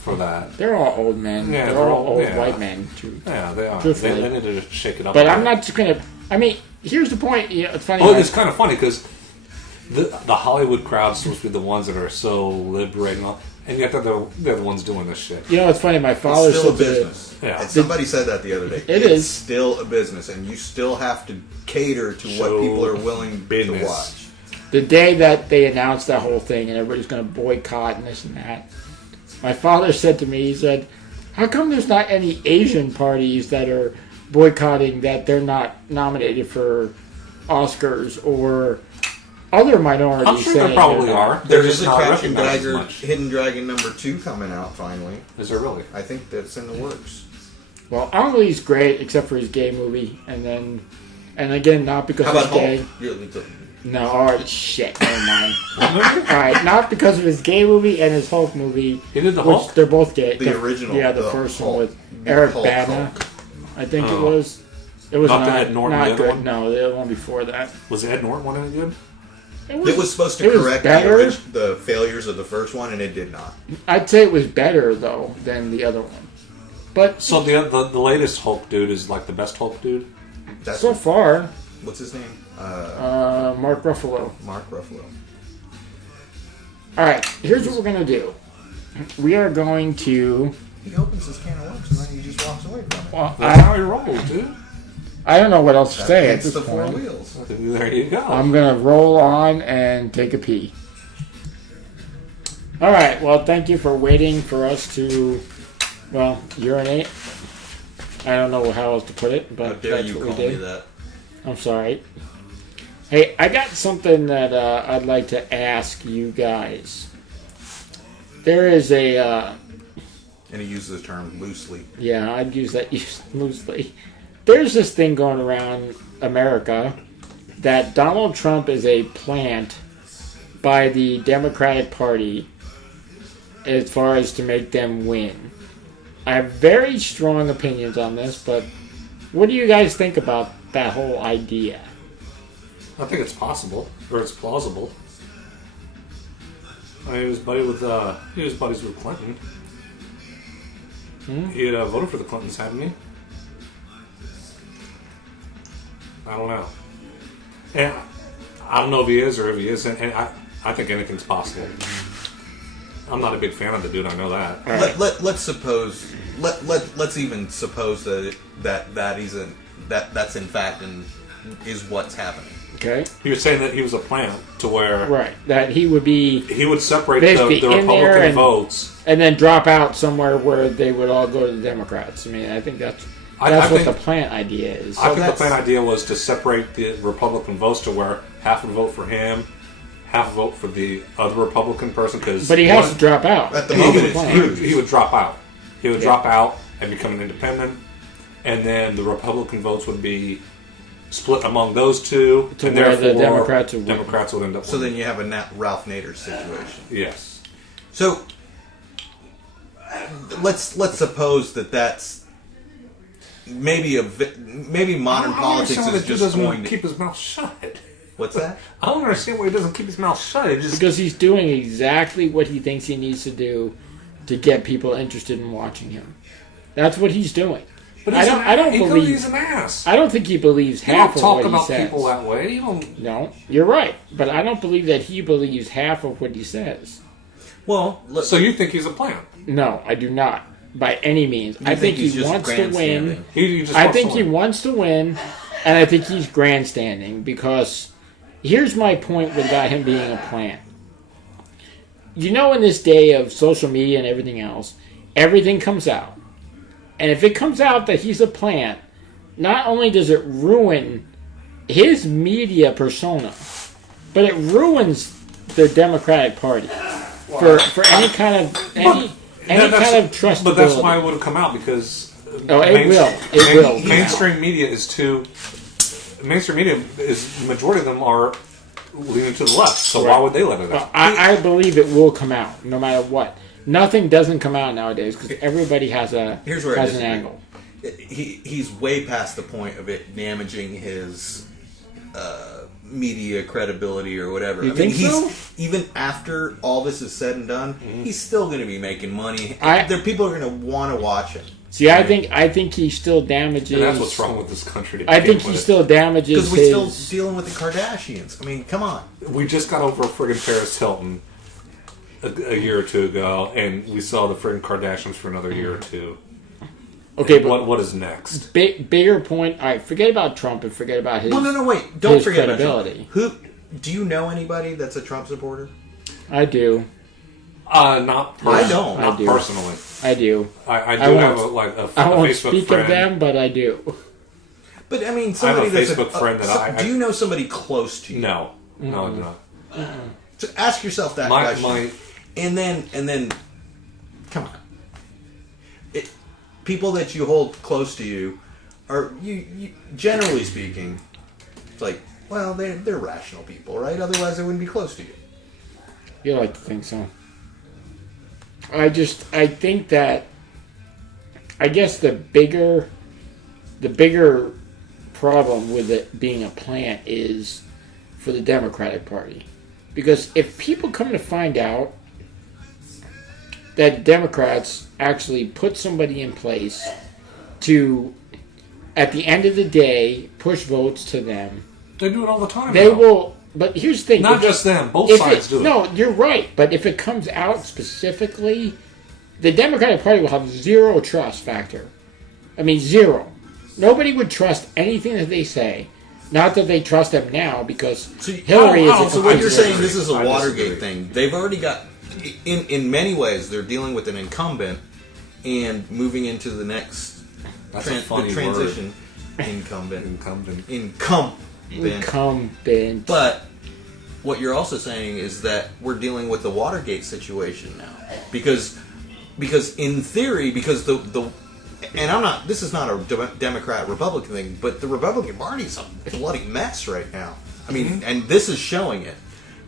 for that. They're all old men. Yeah, they're they're all all- old yeah. white men, too. Yeah, they are. Truthfully. They need to shake it up. But a I'm bit. not just going to... I mean, here's the point. You know, it's funny. Well, like- it's kind of funny because the Hollywood crowd's supposed to be the ones that are so liberating, and yet they're the ones doing this shit. You know, it's funny. My father It's still a said to- business. Yeah. And somebody said that the other day. It it's is. still a business, and you still have to cater to Show what people are willing business. to watch. the day that they announced that whole thing and everybody's going to boycott and this and that, my father said to me, he said, how come there's not any Asian parties that are boycotting that they're not nominated for Oscars or other minorities? I'm sure there saying probably they're not? are. There They're is just a not Captain recognized as Dagger, much. Hidden Dragon #2 coming out finally. Is there really? I think that's in the works. Well, I don't think he's great except for his gay movie. And again, not because How he's about gay. Hulk? No, alright, shit, never mind. Alright, not because of his gay movie and his Hulk movie. He did the which Hulk? they're both gay. The original, Yeah, the the first Hulk. one with Eric Hulk, Bana. Hulk. I think it Oh. was. It was Not not, the Ed Norton, not the other good. one? No, the other one before that. Was Ed Norton one any good? It was supposed to it was correct better. the failures of the first one, and it did not. I'd say it was better though than the other one. But So the latest Hulk dude is like the best Hulk dude. That's so far, what's his name? Mark Ruffalo. Mark Ruffalo. All right, here's what we're gonna do. We are going to. He opens his can of worms and then he just walks away from it. Well, That's how he rolls, dude. I don't know what else to say at It's this the four point. wheels. There you go. I'm gonna roll on and take a pee. All right. Well, thank you for waiting for us to, urinate. I don't know how else to put it, How but dare that's you what call we me did. that? I'm sorry. Hey, I got something that I'd like to ask you guys. There is a, And he uses the term loosely. yeah, I'd use that loosely. There's this thing going around America that Donald Trump is a plant by the Democratic Party as far as to make them win. I have very strong opinions on this, but what do you guys think about that whole idea? I think it's possible, or it's plausible. I mean, he was buddies with Clinton. He had voted for the Clintons, hadn't he? I don't know. And I don't know if he is or if he isn't. And I think anything's possible. I'm not a big fan of the dude. I know that. All right. Let's suppose. Let's even suppose that's in fact and is what's happening. Okay. He was saying that he was a plant to where Right. That he would be, he would separate Basically the in there Republican and- votes. and then drop out somewhere where they would all go to the Democrats. I mean, I think that's I what think- the plant idea is. I think the that's- plan idea was to separate the Republican votes to where half would vote for him, half would vote for the other Republican person. Cause But he has to drop out. At the he moment, would, it's he, would, huge. he would drop out. He would Yeah. drop out and become an independent, and then the Republican votes would be split among those two, To and where the therefore Democrats would win. Democrats would end up. So winning. then you have a Ralph Nader situation. Yes, So let's suppose that's maybe modern I don't politics understand why is the dude just doesn't going to keep his mouth shut. what's that? I don't understand why he doesn't keep his mouth shut. It just Because he's doing exactly what he thinks he needs to do to get people interested in watching him. That's what he's doing. But I don't believe. he's an ass. I don't think he believes You half don't of talk what he about says. people that way. You don't. No, you're right, but I don't believe that he believes half of what he says. Well, So you think he's a plant? No, I do not, by any means. I think he's he just wants to win. grandstanding? He just I wants think to he win. wants to win, and I think he's grandstanding because here's my point about him being a plant. You know, in this day of social media and everything else, everything comes out. And if it comes out that he's a plant, not only does it ruin his media persona, but it ruins the Democratic Party for any kind of trustability. But that's why it would have come out because Oh, it will. It will. Mainstream media is too. Mainstream media is the majority of them are leaning to the left. So why Right. would they let it Well, out? I believe it will come out, no matter what. Nothing doesn't come out nowadays because everybody has Here's where I an disagree. angle. He's way past the point of it damaging his media credibility or whatever. You think so? Even after all this is said and done, he's still going to be making money. People are going to want to watch him. See, I think he still damages. And that's what's wrong with this country. I think he still damages because we're still dealing with the Kardashians. I mean, come on. We just got over friggin' Paris Hilton a year or two ago, and we saw the friggin' Kardashians for another year or two. Okay, and but what is next? Bigger point. All right, forget about Trump and forget about his. Well, no, wait. Don't his forget credibility. about Trump. Do you know anybody that's a Trump supporter? I do. Not I don't. Not I do. personally. I do. I do I have won't- a I won't Facebook speak friend. of them, but I do. But I mean, I somebody have a that's Facebook friend that do you know somebody close to you? No, I do not. So ask yourself that question, and then, come on. People that you hold close to you are you generally speaking, it's like, well, they're rational people, right? Otherwise, they wouldn't be close to you. You like to think so. I think that, I guess the bigger problem with it being a plant is for the Democratic Party. Because if people come to find out that Democrats actually put somebody in place to, at the end of the day, push votes to them, They do it all the time. they will. But here's the thing: Not if just them. Both if sides do it. No, you're right. But if it comes out specifically, the Democratic Party will have zero trust factor. I mean, zero. Nobody would trust anything that they say. Not that they trust them now, because Hillary is. So what you're saying? This is a I Watergate disagree. thing. They've already got. In many ways, they're dealing with an incumbent and moving into the next That's a funny transition. word. Incumbent. Incumbent. Incumbent. But what you're also saying is that we're dealing with the Watergate situation now, because in theory, because the and I'm not. This is not a Democrat Republican thing, but the Republican Party's a bloody mess right now. I mean, and this is showing it.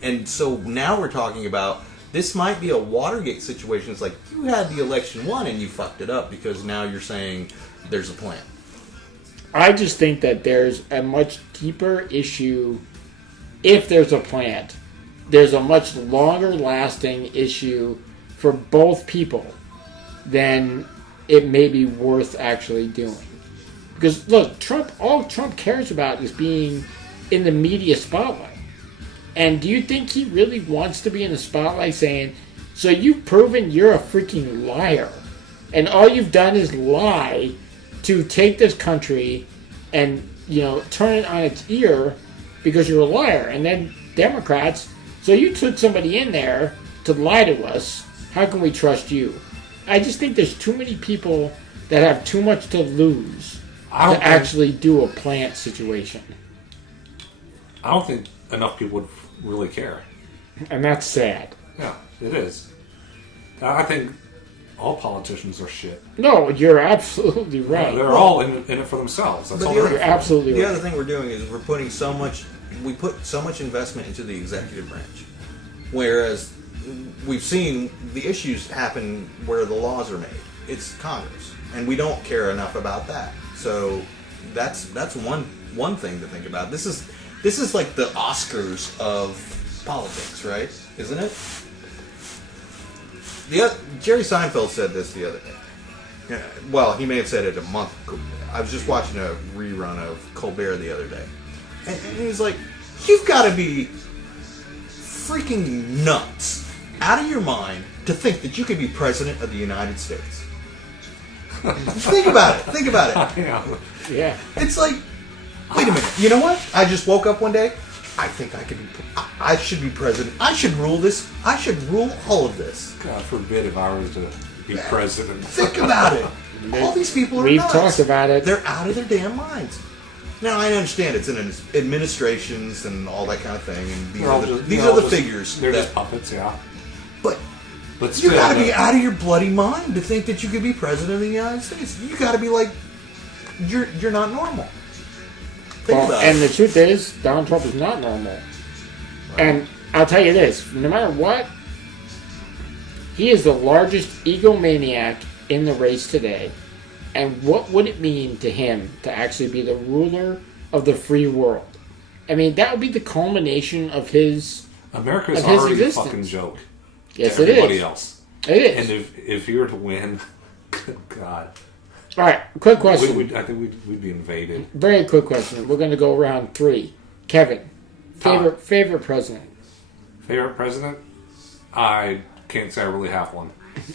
And so now we're talking about this might be a Watergate situation. It's like you had the election won and you fucked it up because now you're saying there's a plan. I just think that there's a much deeper issue. If there's a plant, there's a much longer lasting issue for both people than it may be worth actually doing. Because look, all Trump cares about is being in the media spotlight. And do you think he really wants to be in the spotlight saying, so you've proven you're a freaking liar, and all you've done is lie to take this country and, turn it on its ear because you're a liar? And then Democrats, so you took somebody in there to lie to us, how can we trust you? I just think there's too many people that have too much to lose to actually do a plant situation. I don't think enough people would really care. And that's sad. Yeah, it is. I think all politicians are shit. No, you're absolutely right. They're all in it for themselves. That's all. You're absolutely The right. other thing we're doing is we're putting we put so much investment into the executive branch, whereas we've seen the issues happen where the laws are made. It's Congress, and we don't care enough about that. So that's one thing to think about. This is like the Oscars of politics, right? Isn't it? Jerry Seinfeld said this the other day. Well, he may have said it a month ago. I was just watching a rerun of Colbert the other day. And he was like, you've got to be freaking nuts, out of your mind, to think that you could be president of the United States. Think about it. Yeah. It's like, wait a minute. You know what? I just woke up one day. I think I should be president. I should rule this. I should rule all of this. God forbid if I was to be president. Think about it. All these people are We've nuts. talked about it. They're out of their damn minds. Now, I understand it's in administrations and all that kind of thing, and these are the figures. They're just puppets, yeah. But still, you got to be out of your bloody mind to think that you could be president of the United States. You got to be like, you're not normal. Think about and it. the truth is, Donald Trump is not normal. Right. And I'll tell you this: no matter what, He is the largest egomaniac in the race today. And what would it mean to him to actually be the ruler of the free world? I mean, that would be the culmination of his America's of his already a existence. fucking joke. Yes, to it everybody is. else. It is. And if he were to win, good God. All right, quick question. I think we'd be invaded. Very quick question. We're going to go around 3. Kevin, favorite president? Favorite president? I can't say I really have one.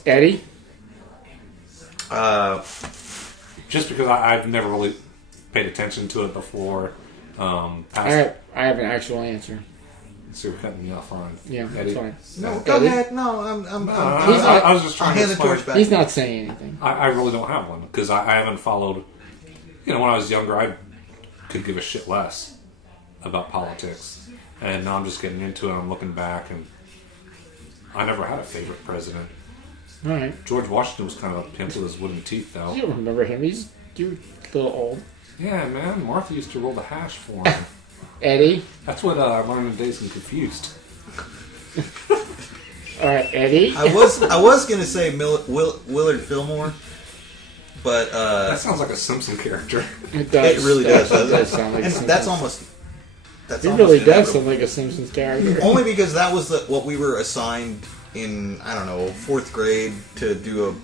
Eddie? Just because I've never really paid attention to it before. I have an actual answer. So you're cutting me off on. Yeah, Eddie. that's fine. No, go ahead. No, I was just trying to hand the explain. torch back. He's not saying anything. I really don't have one because I haven't followed. When I was younger, I could give a shit less about politics, and now I'm just getting into it. I'm looking back, and I never had a favorite president. All right. George Washington was kind of a pimp with his wooden teeth, though. You don't remember him. You're a little old. Yeah, man. Martha used to roll the hash for him. Eddie? That's what I learned in Dazed and Confused. All right, Eddie? I was gonna say Willard Fillmore, but That sounds like a Simpson character. It does. it really does. It does sound like And Simpsons. that's almost. That's It almost really does inevitable. sound like a Simpsons character. Only because that was what we were assigned in, I don't know, 4th grade to do a.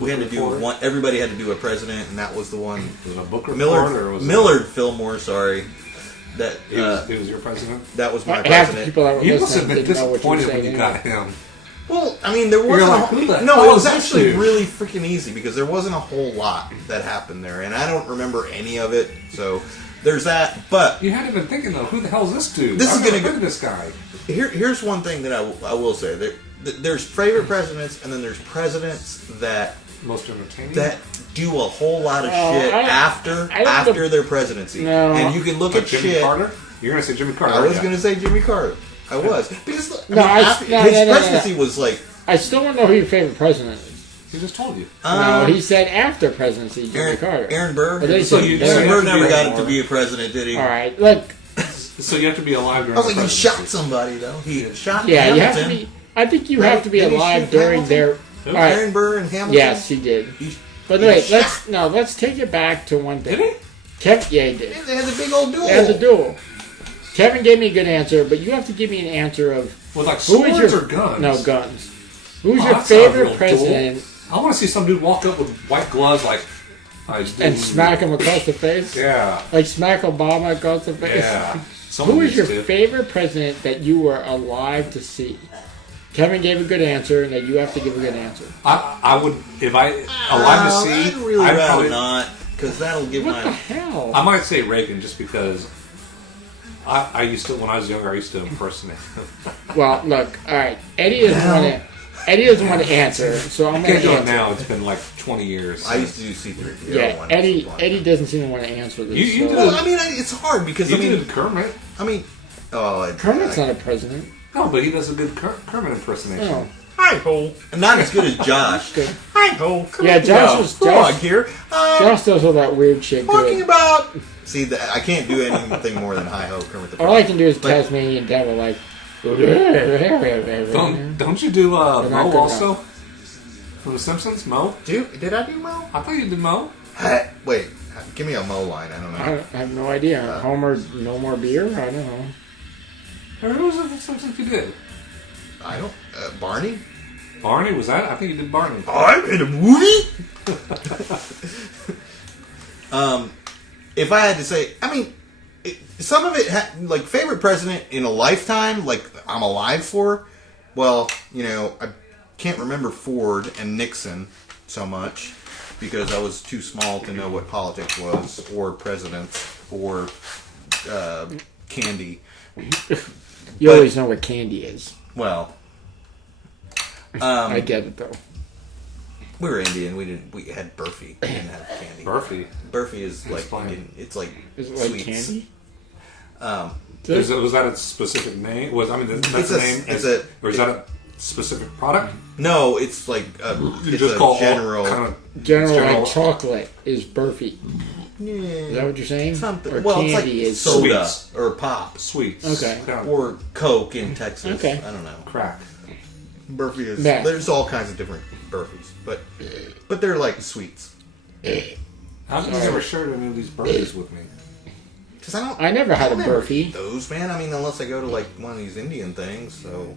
We had to do Report? one. Everybody had to do a president, and that was the one. Was it a book report or was Millard Fillmore. Sorry, that it? He was your president. that was my Half the president. people that were You must have listening been didn't know what you were disappointed when saying. you got him. Well, I mean, there wasn't. like, who the no, hell it was is this actually dude? really freaking easy because there wasn't a whole lot that happened there, and I don't remember any of it. So there's that. But You had to been thinking though, who the hell is this dude? This is I've never gonna heard of this guy. here's one thing that I will say: there's favorite presidents, and then there's presidents that Most entertaining. do a whole lot of Oh, shit I don't after their presidency, No. and you can look Like at Jimmy shit. Carter. You're gonna say Jimmy Carter. I was aren't going ya? to say Jimmy Carter. I was because No, after, no, his no, no, no, presidency was like I still don't know who your favorite president is. He just told you. No, he said after presidency, Jimmy Carter. Aaron Burr. But they So said you- Aaron- Aaron you Burr have to never be got more- to be a president, did he? All right, look. So you have to be alive during. I was the like, he presidency. shot somebody though. He shot. Yeah, Hamilton. you have to be. I think you have to be Did he alive shoot during Hamilton? their. Who? All right. Aaron Burr and Hamilton. Yes, he did. He- But he wait, shot- let's take it back to one thing. Did he? Yeah, he did. They had the big old duel. As a duel. Kevin gave me a good answer, but you have to give me an answer of With like who is swords your or guns? No guns. Who's Oh, your that's not a real favorite duel. president I want to see some dude walk up with white gloves, like, and smack him across the face? Yeah, Like smack Obama across the face? yeah. Who is your used to. favorite president that you were alive to see? Kevin gave a good answer, and that you have to give a good answer. I would if I alive to see. I'd really I'd rather probably, not, because that'll give What the my. hell? I might say Reagan just because I used to when I was younger. I used to impersonate him. Well, look, all right. Eddie doesn't want to answer, so I'm I going can't to do it answer. now. It's been like 20 years. I used to do C3. Yeah, Eddie doesn't seem to want to answer this. You so. do. Well, I mean, it's hard because You I mean, did Kermit. Kermit's not a president. No, but he does a good Kermit impersonation. No. Hi ho, and not as good as Josh. Good. Hi ho, come Yeah, here, Josh now. was- Frog Josh- here. Josh does all that weird shit Talking good. about. See, I can't do anything more than hi ho, Kermit the Frog. All I can do is But- Tasmanian devil, like. Don't you do not Mo good also from The Simpsons? Mo? Did I do Mo? I thought you did Mo. Wait, give me a Mo line. I don't know. I have no idea. Homer, no more beer? I don't know. Or who was it from Simpsons you did? I don't. Barney? Barney was that? I think you did Barney. I'm in a movie. If I had to say, I mean, some of it, like favorite president in a lifetime, like I'm alive for. Well, I can't remember Ford and Nixon so much because I was too small to know what politics was, or presidents, or candy. You always know what candy is. Well, I get it, though. we were Indian. We had Burfi. We didn't have candy. Burfi is like Explain. Indian. It's like Is it like sweets. candy? Was that a specific name? That's It's a a- name? it's a- or is that a specific product? No, it's like You it's just a call general. kind of General like chocolate is burfy. Yeah, Is that what you're saying? something. Or Well, it's candy like is soda Sweets. or pop sweets. Okay. Yeah. or Coke in Texas. Okay. I don't know. Crack. Burfee is. Meth. There's all kinds of different Burfees, but they're like sweets. How come you never shared any of these burpees with me? Because I never had a never Burfee. eat those, man. I mean, unless I go to like one of these Indian things. So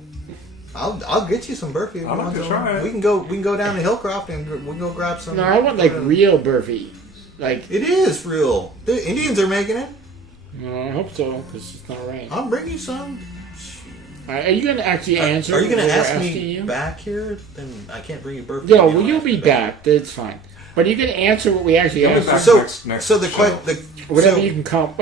I'll get you some Burfee. If you I'd like want to to. try it. We can go down to Hillcroft and we can go grab some. No, I want like real Burfee. Like It is real. The Indians are making it. I hope so, because it's not right. I'll bring you some. Are you going to actually answer? Are you going what to we're ask asking me you? back here? Then I can't bring you Burfee. No, well, you'll be back. That's fine. But are you going to answer what we actually You'll be asked? back. So, Next so the show. Whatever so you can come.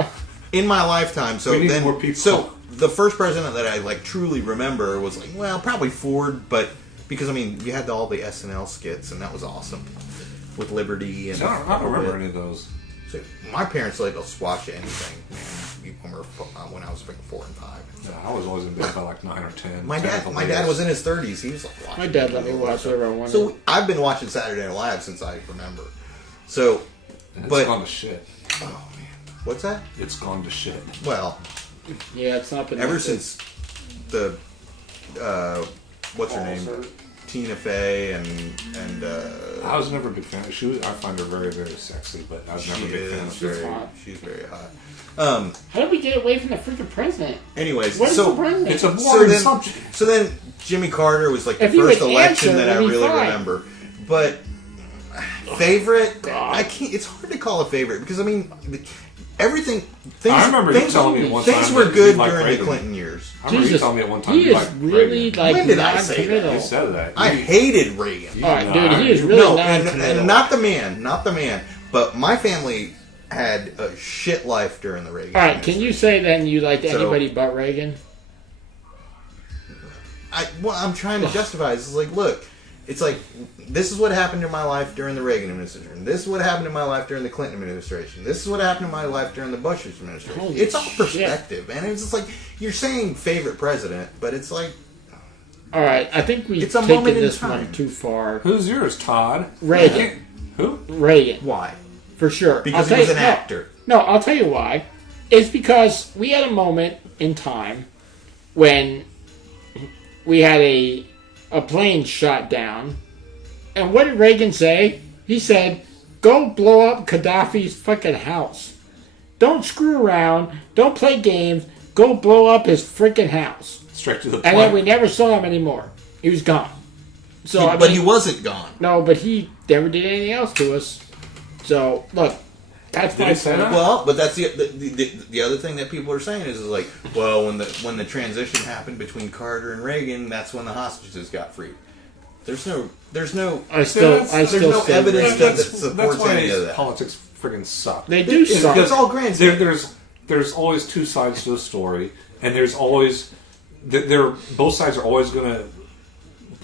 in my lifetime, so We need then more people. so the first president that I like truly remember was like, well, probably Ford, but because I mean, you had all the SNL skits, and that was awesome with Liberty and. I don't remember any of those. So my parents let us watch anything, man. When I was like 4 and 5. No, I was always in bed by like 9 or 10. My dad was in his 30s. He was like watching. My dad let me watch whatever I wanted. So I've been watching Saturday Night Live since I remember. So, It's but gone to shit. oh man, what's that? It's gone to shit. Well, Yeah, it's not been ever like since the what's her name, Tina Fey and I was never a big fan. I find her very, very sexy, but I was never a big fan of her. she's very hot. How did we get away from the freaking president? Anyways, What is so the president? It's a boring then, subject. so then Jimmy Carter was like the If you first would election answer, that I it'd be really fine. remember. But favorite, God. I can't. It's hard to call a favorite because I mean everything. Things, I remember you things, telling me at one time things were that good you liked during Reagan. the Clinton years. I remember you Jesus, telling me at one time he you is liked really Reagan. like When did I say that? non-committal. You said that. I hated Reagan. All right, dude, he is really No, non-committal. and not the man. But my family had a shit life during the Reagan. All right, can you say then you liked So- anybody but Reagan? I'm trying to justify this. It's like, look, it's like this is what happened in my life during the Reagan administration. This is what happened in my life during the Clinton administration. This is what happened in my life during the Bush administration. Holy it's all shit. perspective, man. It's just like you're saying favorite president, but it's like All right, I think we've It's a taken moment in this time. one too far. Who's yours, Todd? Reagan. Who? Reagan, why? for sure. Because I'll he was tell an you- actor. No, I'll tell you why. It's because we had a moment in time when we had a plane shot down. And what did Reagan say? He said, go blow up Gaddafi's fucking house. Don't screw around. Don't play games. Go blow up his freaking house. Straight to the point. And then we never saw him anymore. He was gone. So, I But mean, he wasn't gone. no, but he never did anything else to us. So, look, that's Did my he say point. that? Well, but that's the other thing that people are saying is like, well, when the transition happened between Carter and Reagan, that's when the hostages got freed. There's no I there's still no say evidence Reagan. that supports why any of that. politics friggin' suck. They do suck. It's all grand. There's always two sides to the story, and there's always both sides are always going to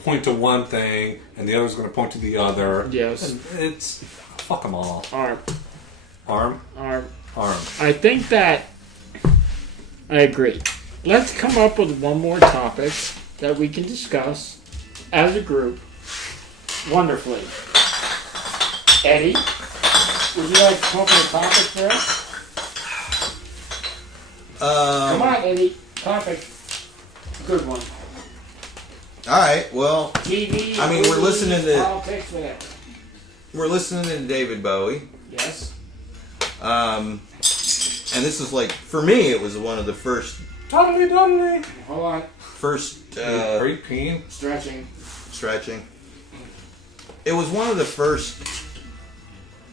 point to one thing, and the other's going to point to the other. Yes. And it's fuck them all. Arm. Arm. I think that I agree. Let's come up with one more topic that we can discuss as a group wonderfully. Eddie, would you like to come up with a topic for us? Come on, Eddie. Topic. Good one. All right. Well, TV. I mean, we're movies, listening to- politics, whatever. we're listening to David Bowie, Yes. and this is like for me, it was one of the first. Toddly. Hold on. Are you peeing? Stretching. Stretching. It was one of the first,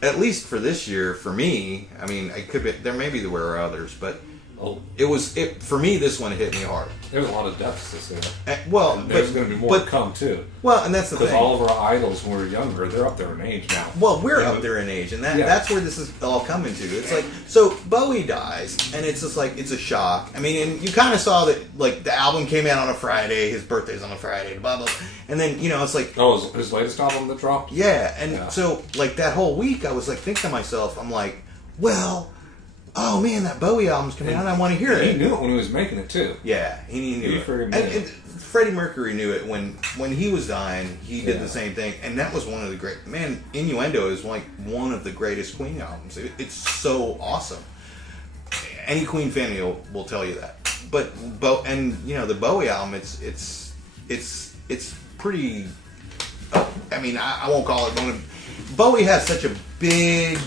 at least for this year, for me. I mean, it could be there. Maybe there were others, but Oh, it for me. This one hit me hard. there's a lot of deaths this year. Well, There's going to be more to come too. Well, and that's the Because thing. all of our idols, when we were younger, they're up there in age now. Well, we're up there in age, and that's where this is all coming to. It's like, so Bowie dies, and it's just like, it's a shock. I mean, and you kind of saw that, like, the album came out on a Friday, his birthday's on a Friday, blah, blah, and then, you know, it's like, Oh, his latest album that dropped? yeah, and so, like, that whole week, I was, like, thinking to myself, I'm like, well, oh, man, that Bowie album's coming out, I want to hear He it. knew it when he was making it too. Yeah, he knew He it. friggin' And, knew it. Freddie Mercury knew it when he was dying. He did the same thing, and that was one of the great. Man, Innuendo is like one of the greatest Queen albums. It's so awesome. Any Queen fan will tell you that. But and you know the Bowie album, it's it's pretty. I mean, I won't call it one of. Bowie has such a big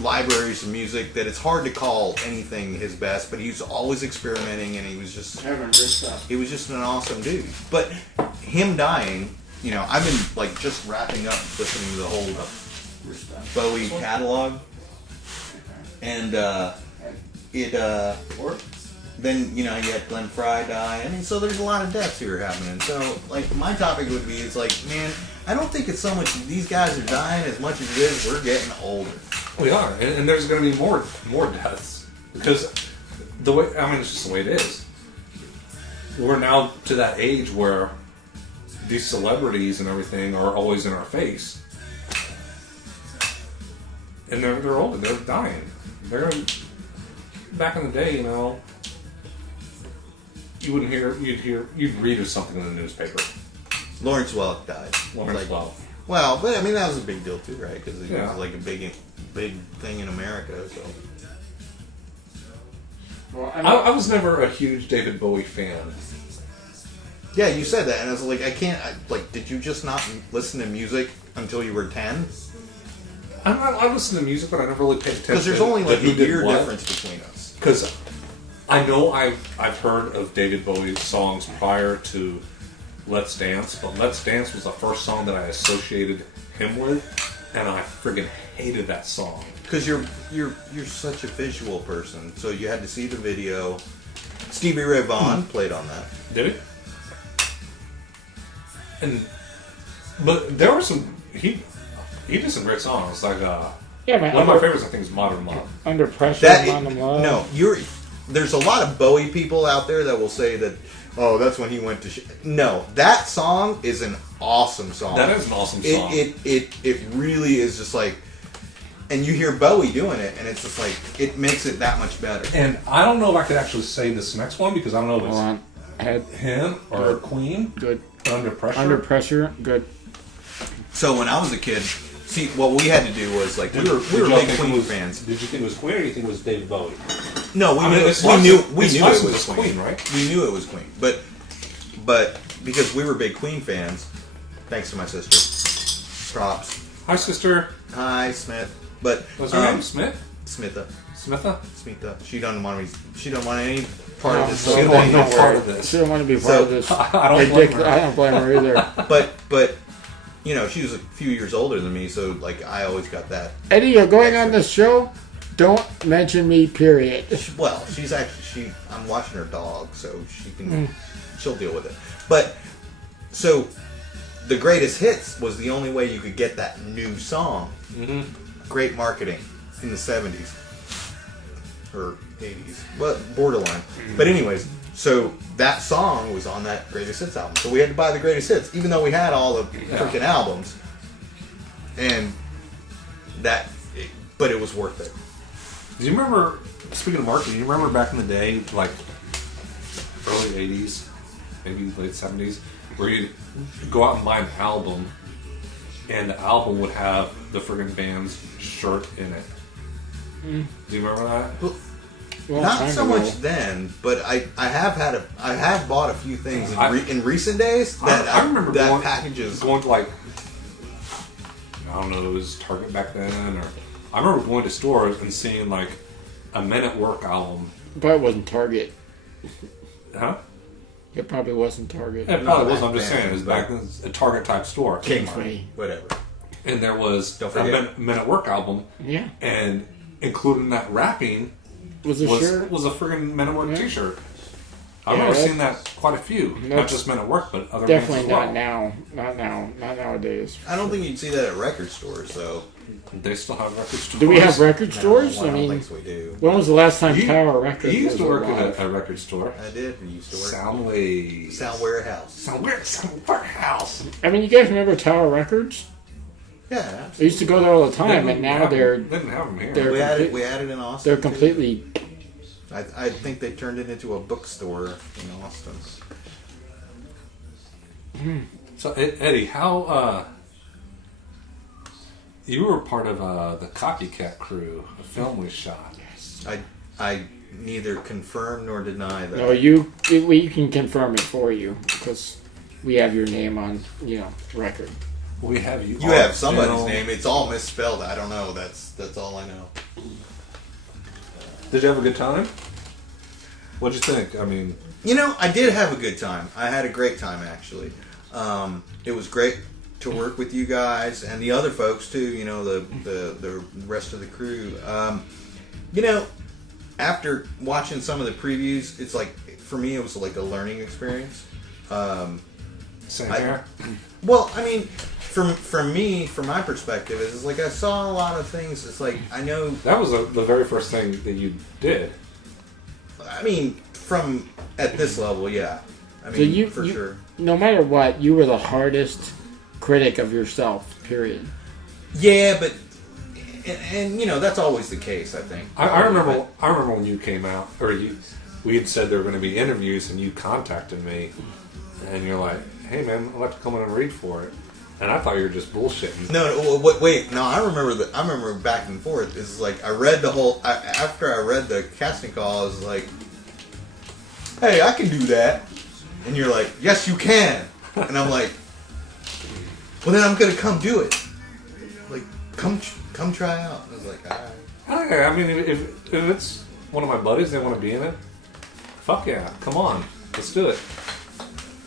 libraries of music that it's hard to call anything his best. But he's always experimenting, and he was just an awesome dude. But him dying, you know, I've been like just wrapping up listening to the whole Bowie catalog, and then, you know, you had Glenn Frey die. I mean, so there's a lot of deaths here happening. So, like, my topic would be, it's like, man, I don't think it's so much these guys are dying as much as it is we're getting older. We are, and there's going to be more deaths because the way, I mean, it's just the way it is. We're now to that age where these celebrities and everything are always in our face, and they're older, they're dying. Back in the day, you know, you'd read of something in the newspaper. Lawrence Welk died. Welk. Well, but I mean that was a big deal too, right? Because it Yeah. was like a big thing in America. So. Well, I was never a huge David Bowie fan. Yeah, you said that, and I was like, did you just not listen to music until you were 10? I listen to music, but I never really paid attention. Because there's only like to a who did year what. difference between us. Because I know I've heard of David Bowie's songs prior to Let's Dance, but Let's Dance was the first song that I associated him with, and I friggin' hated that song. Because you're such a visual person, so you had to see the video. Stevie Ray Vaughan played on that. Did he? But there were some he did some great songs. Like yeah, man, one of my favorites, I think, is Modern Love. Under Pressure, Modern Love. No, there's a lot of Bowie people out there that will say that, oh, that's when he went to No, that song is an awesome song. That is an awesome song. It really is just like, and you hear Bowie doing it, and it's just like, it makes it that much better. And I don't know if I could actually say this next one because I don't know if it's him or Queen. Good. Under Pressure. Under Pressure. Good. So when I was a kid, see, what we had to do was like we were big Queen fans. Did you think it was Queen, or did you think it was David Bowie? No, we knew it was Queen, right? We knew it was Queen, but because we were big Queen fans, thanks to my sister. Props. Hi, sister. Hi, Smith. But What's her name? Smith. Smitha. Smitha. Smitha. She doesn't want any part of this. She don't want no part of this. She don't want to be part of this. I don't blame her. I don't blame her either. But you know, she was a few years older than me, so like I always got that. Eddie, you're going on this show. Don't mention me. Period. Well, I'm watching her dog, so she'll deal with it. But so the greatest hits was the only way you could get that new song. Mm-hmm. Great marketing in the 70s or 80s, but borderline. But anyways, so that song was on that greatest hits album. So we had to buy the greatest hits, even though we had all the freaking albums. And but it was worth it. Do you remember, speaking of marketing, you remember back in the day, like early 80s, maybe late 70s, where you'd go out and buy an album, and the album would have the friggin' band's shirt in it. Do you remember that? Well, not so much then, but I have bought a few things in recent days that I remember that packages going to, like, I don't know, it was Target back then, or I remember going to stores and seeing like a Men at Work album. But it wasn't Target. Huh? It probably wasn't Target. It probably was. I'm just saying, it was back then a Target type store. Kingsway. Whatever. And there was Don't a forget. Men at Work album. Yeah. And included in that wrapping Was a shirt? was a friggin' Men at Work T-shirt. I've Yeah, already that's- seen that quite a few. Not just Men at Work, but other Definitely things as well. not now. Not now. Not nowadays. I don't think you'd see that at record stores, though. They still have record stores. Do we have record stores? No, I I don't mean, think we do. when was the last time Tower Records He used to was work alive? at a record store. I did. We used to work. Soundwave. Sound Warehouse. Sound Warehouse. I mean, you guys remember Tower Records? Yeah, I absolutely. used to go there all the time, and now They they're didn't have them here. they're- We had it in Austin. they're too. completely. I think they turned it into a bookstore in Austin. So Eddie, how you were part of the Copycat crew, a film we shot. I neither confirm nor deny that. No, we can confirm it for you because we have your name on record. We have you. You have somebody's name. It's all misspelled. I don't know. That's all I know. Did you have a good time? What'd you think? I mean, I did have a good time. I had a great time actually. It was great to work with you guys and the other folks too. The rest of the crew. After watching some of the previews, it's like for me it was like a learning experience. same here. Well, I mean, from my perspective, it's like I saw a lot of things. It's like I know that was the very first thing that you did. I mean, from at this level, yeah. I mean, for sure. No matter what, you were the hardest critic of yourself. Period. Yeah, but and that's always the case. I think. I remember. I remember when you came out, or we had said there were going to be interviews, and you contacted me, and you're like, "Hey, man, I'd like to come in and read for it." And I thought you were just bullshitting. No, wait. No, I remember back and forth. It's like I read the whole. After I read the casting call, I was like, "Hey, I can do that," and you're like, "Yes, you can," and I'm like, "Well, then I'm gonna come do it. Like, come try out." I was like, "All right." Okay, I mean, if it's one of my buddies, they want to be in it. Fuck yeah, come on, let's do it.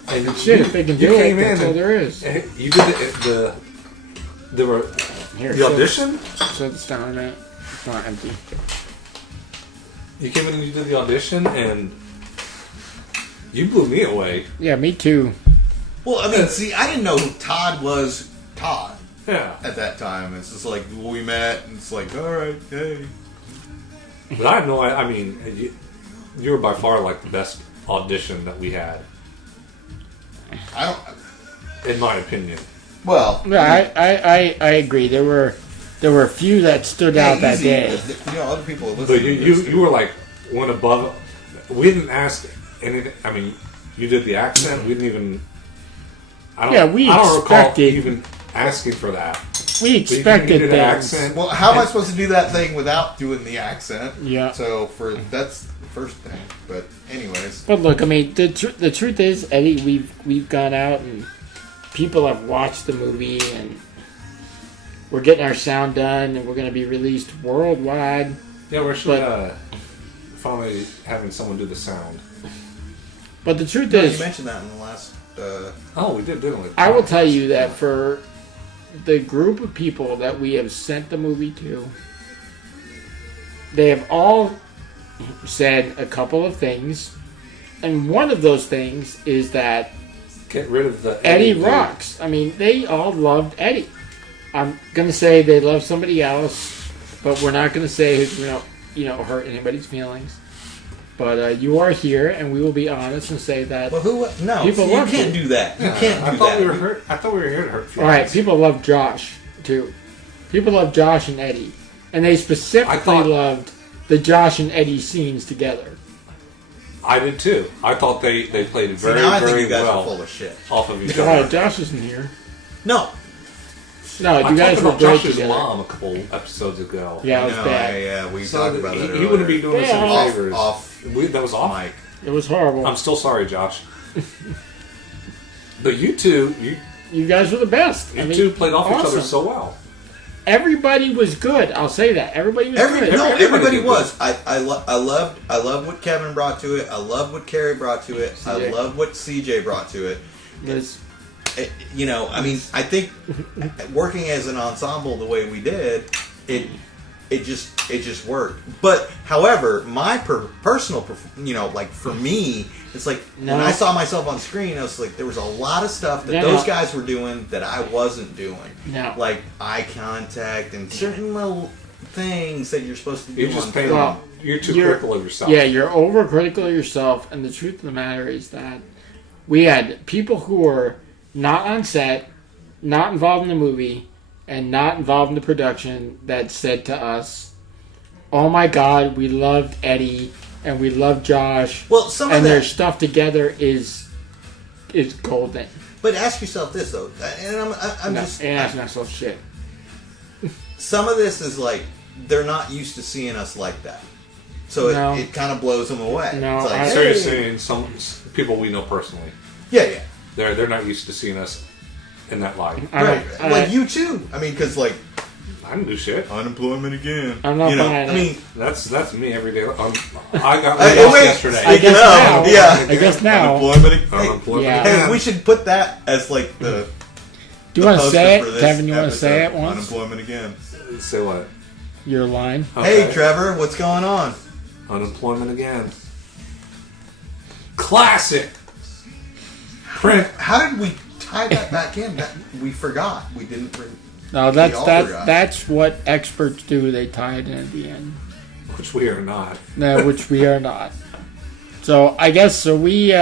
And shit, if they can do it, that's all there is. You did the audition? So it's down there. It's not empty. You came in and you did the audition, and you blew me away. Yeah, me too. Well, I mean, see, I didn't know who Todd was. Todd. Yeah. At that time, it's just like we met, and it's like, all right, hey. But I have no idea. I mean, you were by far like the best audition that we had. I don't. In my opinion. Well, yeah, I agree. There were a few that stood out that day. Other people listening. But you were like went above. We didn't ask anything. I mean, you did the accent. We didn't even. I don't recall even asking for that. We expected an accent. Well, how am I supposed to do that thing without doing the accent? Yeah. So that's the first thing. But anyways. But look, I mean, the truth is, Eddie, we've gone out and people have watched the movie, and we're getting our sound done, and we're going to be released worldwide. Yeah, we're finally having someone do the sound. But the truth is, you mentioned that in the last. We did, didn't we? I will tell you that for the group of people that we have sent the movie to, they have all said a couple of things, and one of those things is that get rid of the Eddie rocks. I mean, they all loved Eddie. I'm gonna say they love somebody else, but we're not gonna say who's gonna hurt anybody's feelings. But you are here, and we will be honest and say that. Well, no, people you can't do that. You can't do that. I thought we were here to hurt feelings. All right, people love Josh too. People love Josh and Eddie, and they specifically loved the Josh and Eddie scenes together. I did too. I thought they played very, now I very think you guys well are full of shit. off of each All other. right, Josh isn't here. No, you guys were about great Josh's together. mom a couple episodes ago. Yeah, it was bad. Yeah, we talked about that earlier. He wouldn't be doing us any favors. That was off. Mike. It was horrible. I'm still sorry, Josh. But you two, you guys were the best. You two played off each other awesome. so well. Everybody was good. I'll say that. Everybody was good. Everybody was. I loved what Kevin brought to it. I loved what Carrie brought to it. CJ. I loved what CJ brought to it. I mean, I think working as an ensemble the way we did, it just worked. But however, my personal, like for me, it's like when I saw myself on screen, I was like, there was a lot of stuff that those guys were doing that I wasn't doing. No. Like eye contact and certain little things that you're supposed to do on film. Well, you're too critical of yourself. Yeah, you're overcritical of yourself, and the truth of the matter is that we had people who were not on set, not involved in the movie, and not involved in the production that said to us, "Oh my God, we loved Eddie and we loved Josh." Well, their stuff together is golden. But ask yourself this though, and I'm just asking myself shit. Some of this is like they're not used to seeing us like that. So No. it kind of blows them away. No, It's like, I- So you're hey. saying some people we know personally, Yeah. they're not used to seeing us in that light. Right. Like you too. I mean, because like I didn't do shit. unemployment again. I'm not you know, buying I it. mean, That's me every day. I got Hey, laid off wait, yesterday. I guess now. Yeah. I guess now. Unemployment. Hey, Unemployment Yeah. hey, again. we should put that as like the. Do you want to poster say for it, this Kevin? You want to episode. say it once? Unemployment again. Say what? Your line. Okay. Hey, Trevor, what's going on? Unemployment again. Classic. Print. How did we tie that back in? That we forgot. We didn't. No, We all forgot. that's what experts do. They tie it in at the end. Which we are not. No, which we are not. So I guess so. We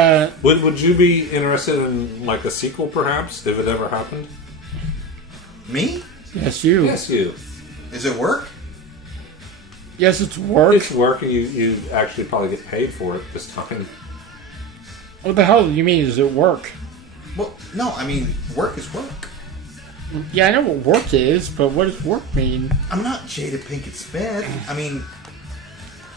Would you be interested in like a sequel, perhaps, if it ever happened? Me? yes, you. Yes, you. Is it work? Yes, it's work. It's work, and you actually probably get paid for it this time. What the hell do you mean? Is it work? Well, no. I mean, work is work. Yeah, I know what work is, but what does work mean? I'm not Jada Pinkett Smith. I mean,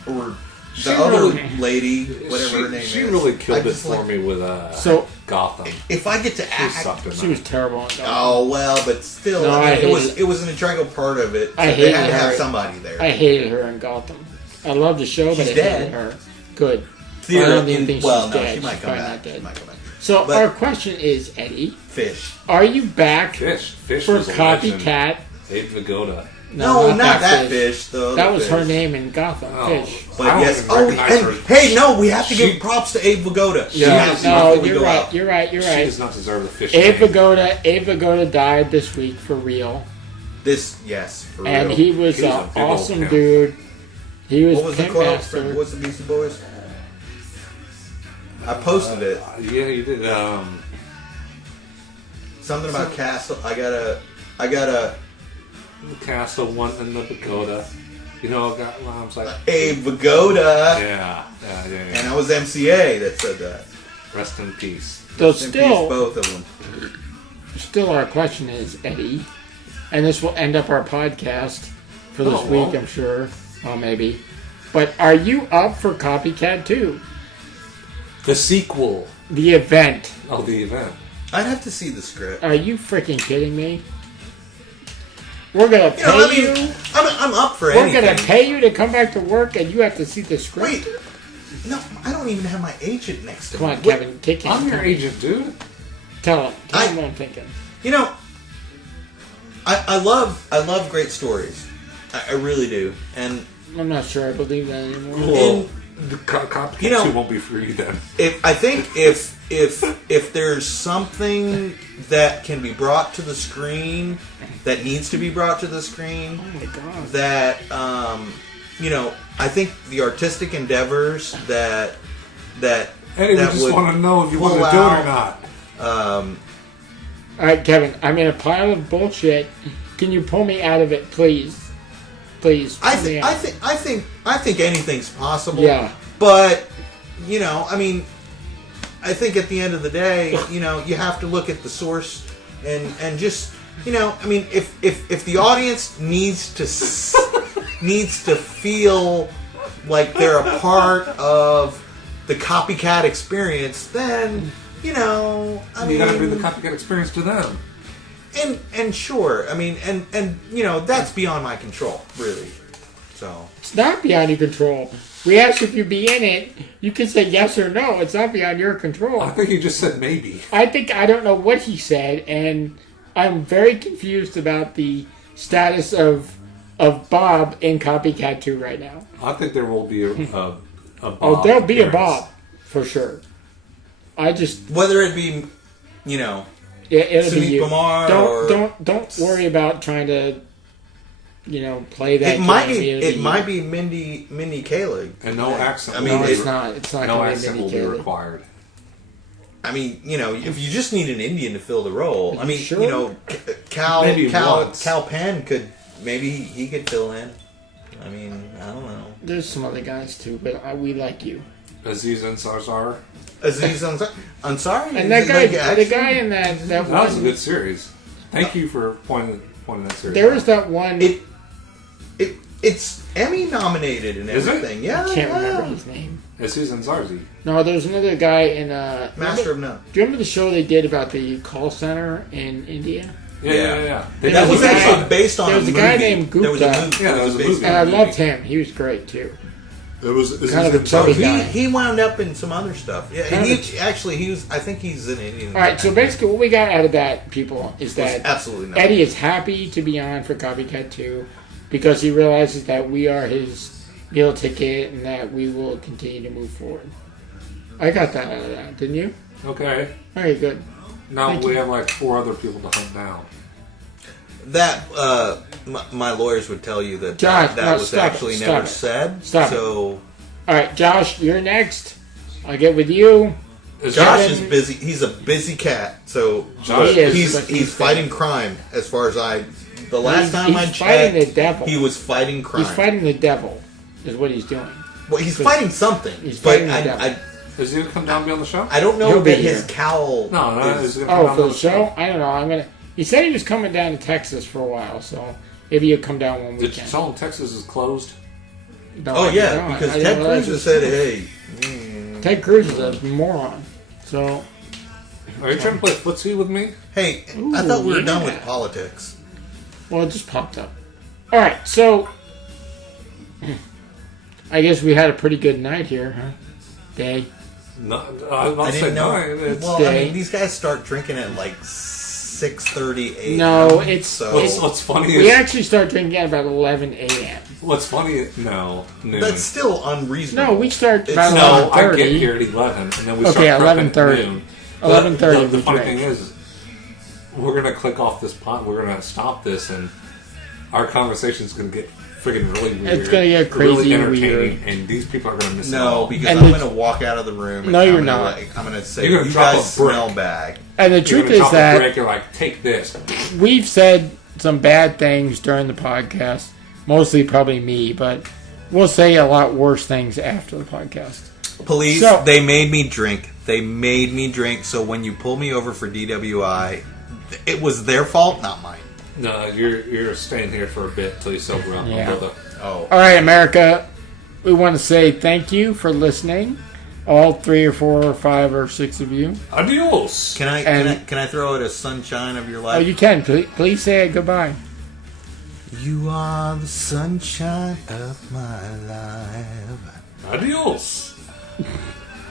or She the other really- lady, whatever her name is. She really killed I it just for like- me with So Gotham. If I get to She act, sucked in she that. was terrible. On Gotham. oh well, but still, No, I I mean, hated it was an integral part of it. So I they hated had to have her. somebody there. I hated her in Gotham. I love the show, but She's I hated dead. her. Good. Theater, I don't even think well, she's no, dead. she might She's come probably back. not dead. She might come back. So But- our question is, Eddie, Fish. are you back Fish for was a legend. Copycat? Abe Vigoda. No, not that fish. Though. That was her name in Gotham. Oh. Fish. But I don't yes. even Oh, recognize her. and, hey, no, we have to She- give props to Abe Vigoda. Yeah. She No, before we you're go right. out. You're right. You're She right. does not deserve the fish Abe name. Vigoda died this week for real, Yes, for and real. he was He was a an big old awesome pimp. dude. He was What was the pimp quote? master. What was the Beastie Boys? I posted it. Yeah, you did. Something about Castle. I gotta. Castle one in the Vigoda. You know, I was like, Abe Vigoda. yeah. And I was MCA that said that. Rest in peace. So Rest in peace, still, both of them. still, our question is, Eddie, and this will end up our podcast for this No, it week, won't. I'm sure. Well, maybe. But are you up for Copycat 2? The sequel The event. of the event. I'd have to see the script. Are you freaking kidding me? We're gonna pay You know, I you. mean, I'm up for We're anything. gonna pay you to come back to work, and you have to see the script. Wait, no, I don't even have my agent next to Come me. on, Wait, Kevin, kick him. I'm your agent, dude. Tell him. Tell I- him what I'm thinking. You know, I love great stories. I really do. And I'm not sure I believe that anymore. Well, the Copycat You know- 2 won't be free then. I think if there's something that can be brought to the screen, that needs to be brought to the screen, Oh my god. that I think the artistic endeavors that Eddie, we that just would want to know if you pull want to do it or out- not. All right, Kevin. I'm in a pile of bullshit. Can you pull me out of it, please? Please. I pull me think out. anything's possible. Yeah. But I mean, I think at the end of the day, you have to look at the source and just I mean, if the audience needs to feel like they're a part of the Copycat experience, then I You mean, gotta bring the Copycat experience to them. and sure, I mean, and that's beyond my control, really. So It's not beyond your control. We asked if you'd be in it. You can say yes or no. It's not beyond your control. I think he just said maybe. I don't know what he said, and I'm very confused about the status of Bob in Copycat 2 right now. I think there will be a Bob Oh, there'll be a appearance. Bob for sure. I just whether it be it'll be Sumeet you. Pamar Don't worry about trying to play that. it might game. be It'll it you. might be Mindy Kaling. And no accent. I will mean, No, be it's not. It's not No going to accent be will be Mindy Kaling. required. I mean, if you just need an Indian to fill the role, I mean, Sure. Cal Maybe once. Cal Penn could maybe he could fill in. I mean, I don't know. There's some other guys too, but we like you. Aziz Ansari. Aziz Ansari, And that is it guy, like the action? guy in that That was a one. good series. Thank you for pointing that series There out. was that one. It It's Emmy nominated and Is it? everything. Yeah, I can't yeah. remember his name. It's Susan Zarzi. No, there's another guy in Master of None. Do you remember the show they did about the call center in India? Yeah. They That did was a actually movie. based on There was a a guy movie. named There was a Gupta. movie. Yeah, there was a movie. And I loved him. He was great too. It was Kind of a So chubby guy. he wound up in some other stuff. Yeah, and Kind he actually he was. I think he's an Indian. All right, so basically, what we got out of that, people, is that absolutely nothing. EdDi is happy to be on for Copycat 2 because he realizes that we are his meal ticket and that we will continue to move forward. I got that out of that, didn't you? Okay. All right, good. Now Thank we you. have like 4 other people to hunt down. That my lawyers would tell you that Josh, that no, was stop actually it, stop never it. said. Stop it. So All right, Josh, you're next. I'll get with you. Is Josh Kevin- is busy. He's a busy cat. So Josh He is, he's but he's fighting crime. As far as the last time I he's fighting checked, the devil. he was fighting crime. He's fighting the devil, is what he's doing. Well, he's fighting something. He's but fighting the devil. Is he going to come down and be on the show? I don't know He'll be that his here. cowl. No, is- he's going to come Oh, down for on the show? I don't know. He said he was coming down to Texas for a while, so maybe he'll come down one Did you weekend. tell him Texas is closed? No, Oh I yeah, don't know. because I didn't Ted realize Cruz it has was- said, "Hey, Ted Cruz is a moron. So, Are you trying to play footsie with me? hey, I Ooh, thought we were yeah. done with politics." well, it just popped up. All right, so I guess we had a pretty good night here, huh? Day. No, I was about I to say didn't know. no. It's, Well, I day. mean, these guys start drinking at like 6:30 a.m. No, it's- so what's funny We is actually start drinking at about 11 a.m. what's funny. No, noon. that's still unreasonable. No, we start It's about not- no. I 11:30. get here at 11, and then we Okay, start prepping 11:30. at noon. 11:30 The we funny drink. thing is, we're gonna click off this pot. We're gonna stop this, and our conversation's gonna get friggin' really weird. It's gonna get really crazy entertaining, weird. and these people are gonna miss it No, all. because And I'm the- going to walk out of the room. And No, you're I'm gonna, not. I'm going to say, You're gonna you drop guys a brick. smell bag. And the You're truth gonna is drop a that brick, you're like, take this. we've said some bad things during the podcast, mostly probably me, but we'll say a lot worse things after the podcast. Police, So- they made me drink. They made me drink. So when you pull me over for DWI, it was their fault, not mine. No, you're staying here for a bit till you sober up, my Yeah. brother. Oh, All right, America, we want to say thank you for listening. All 3 or 4 or 5 or 6 of you. Adios. can I throw it a sunshine of your Oh, life? you can. Please say goodbye. You are the sunshine of my life, Adios.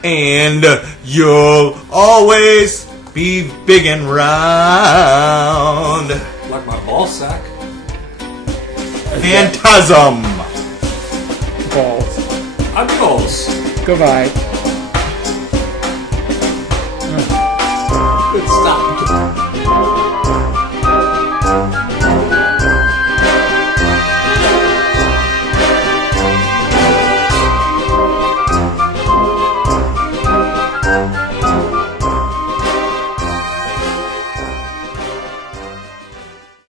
and you'll always be big and round. Like my ball sack. Phantasm. Balls. Adios. Goodbye. Good stop.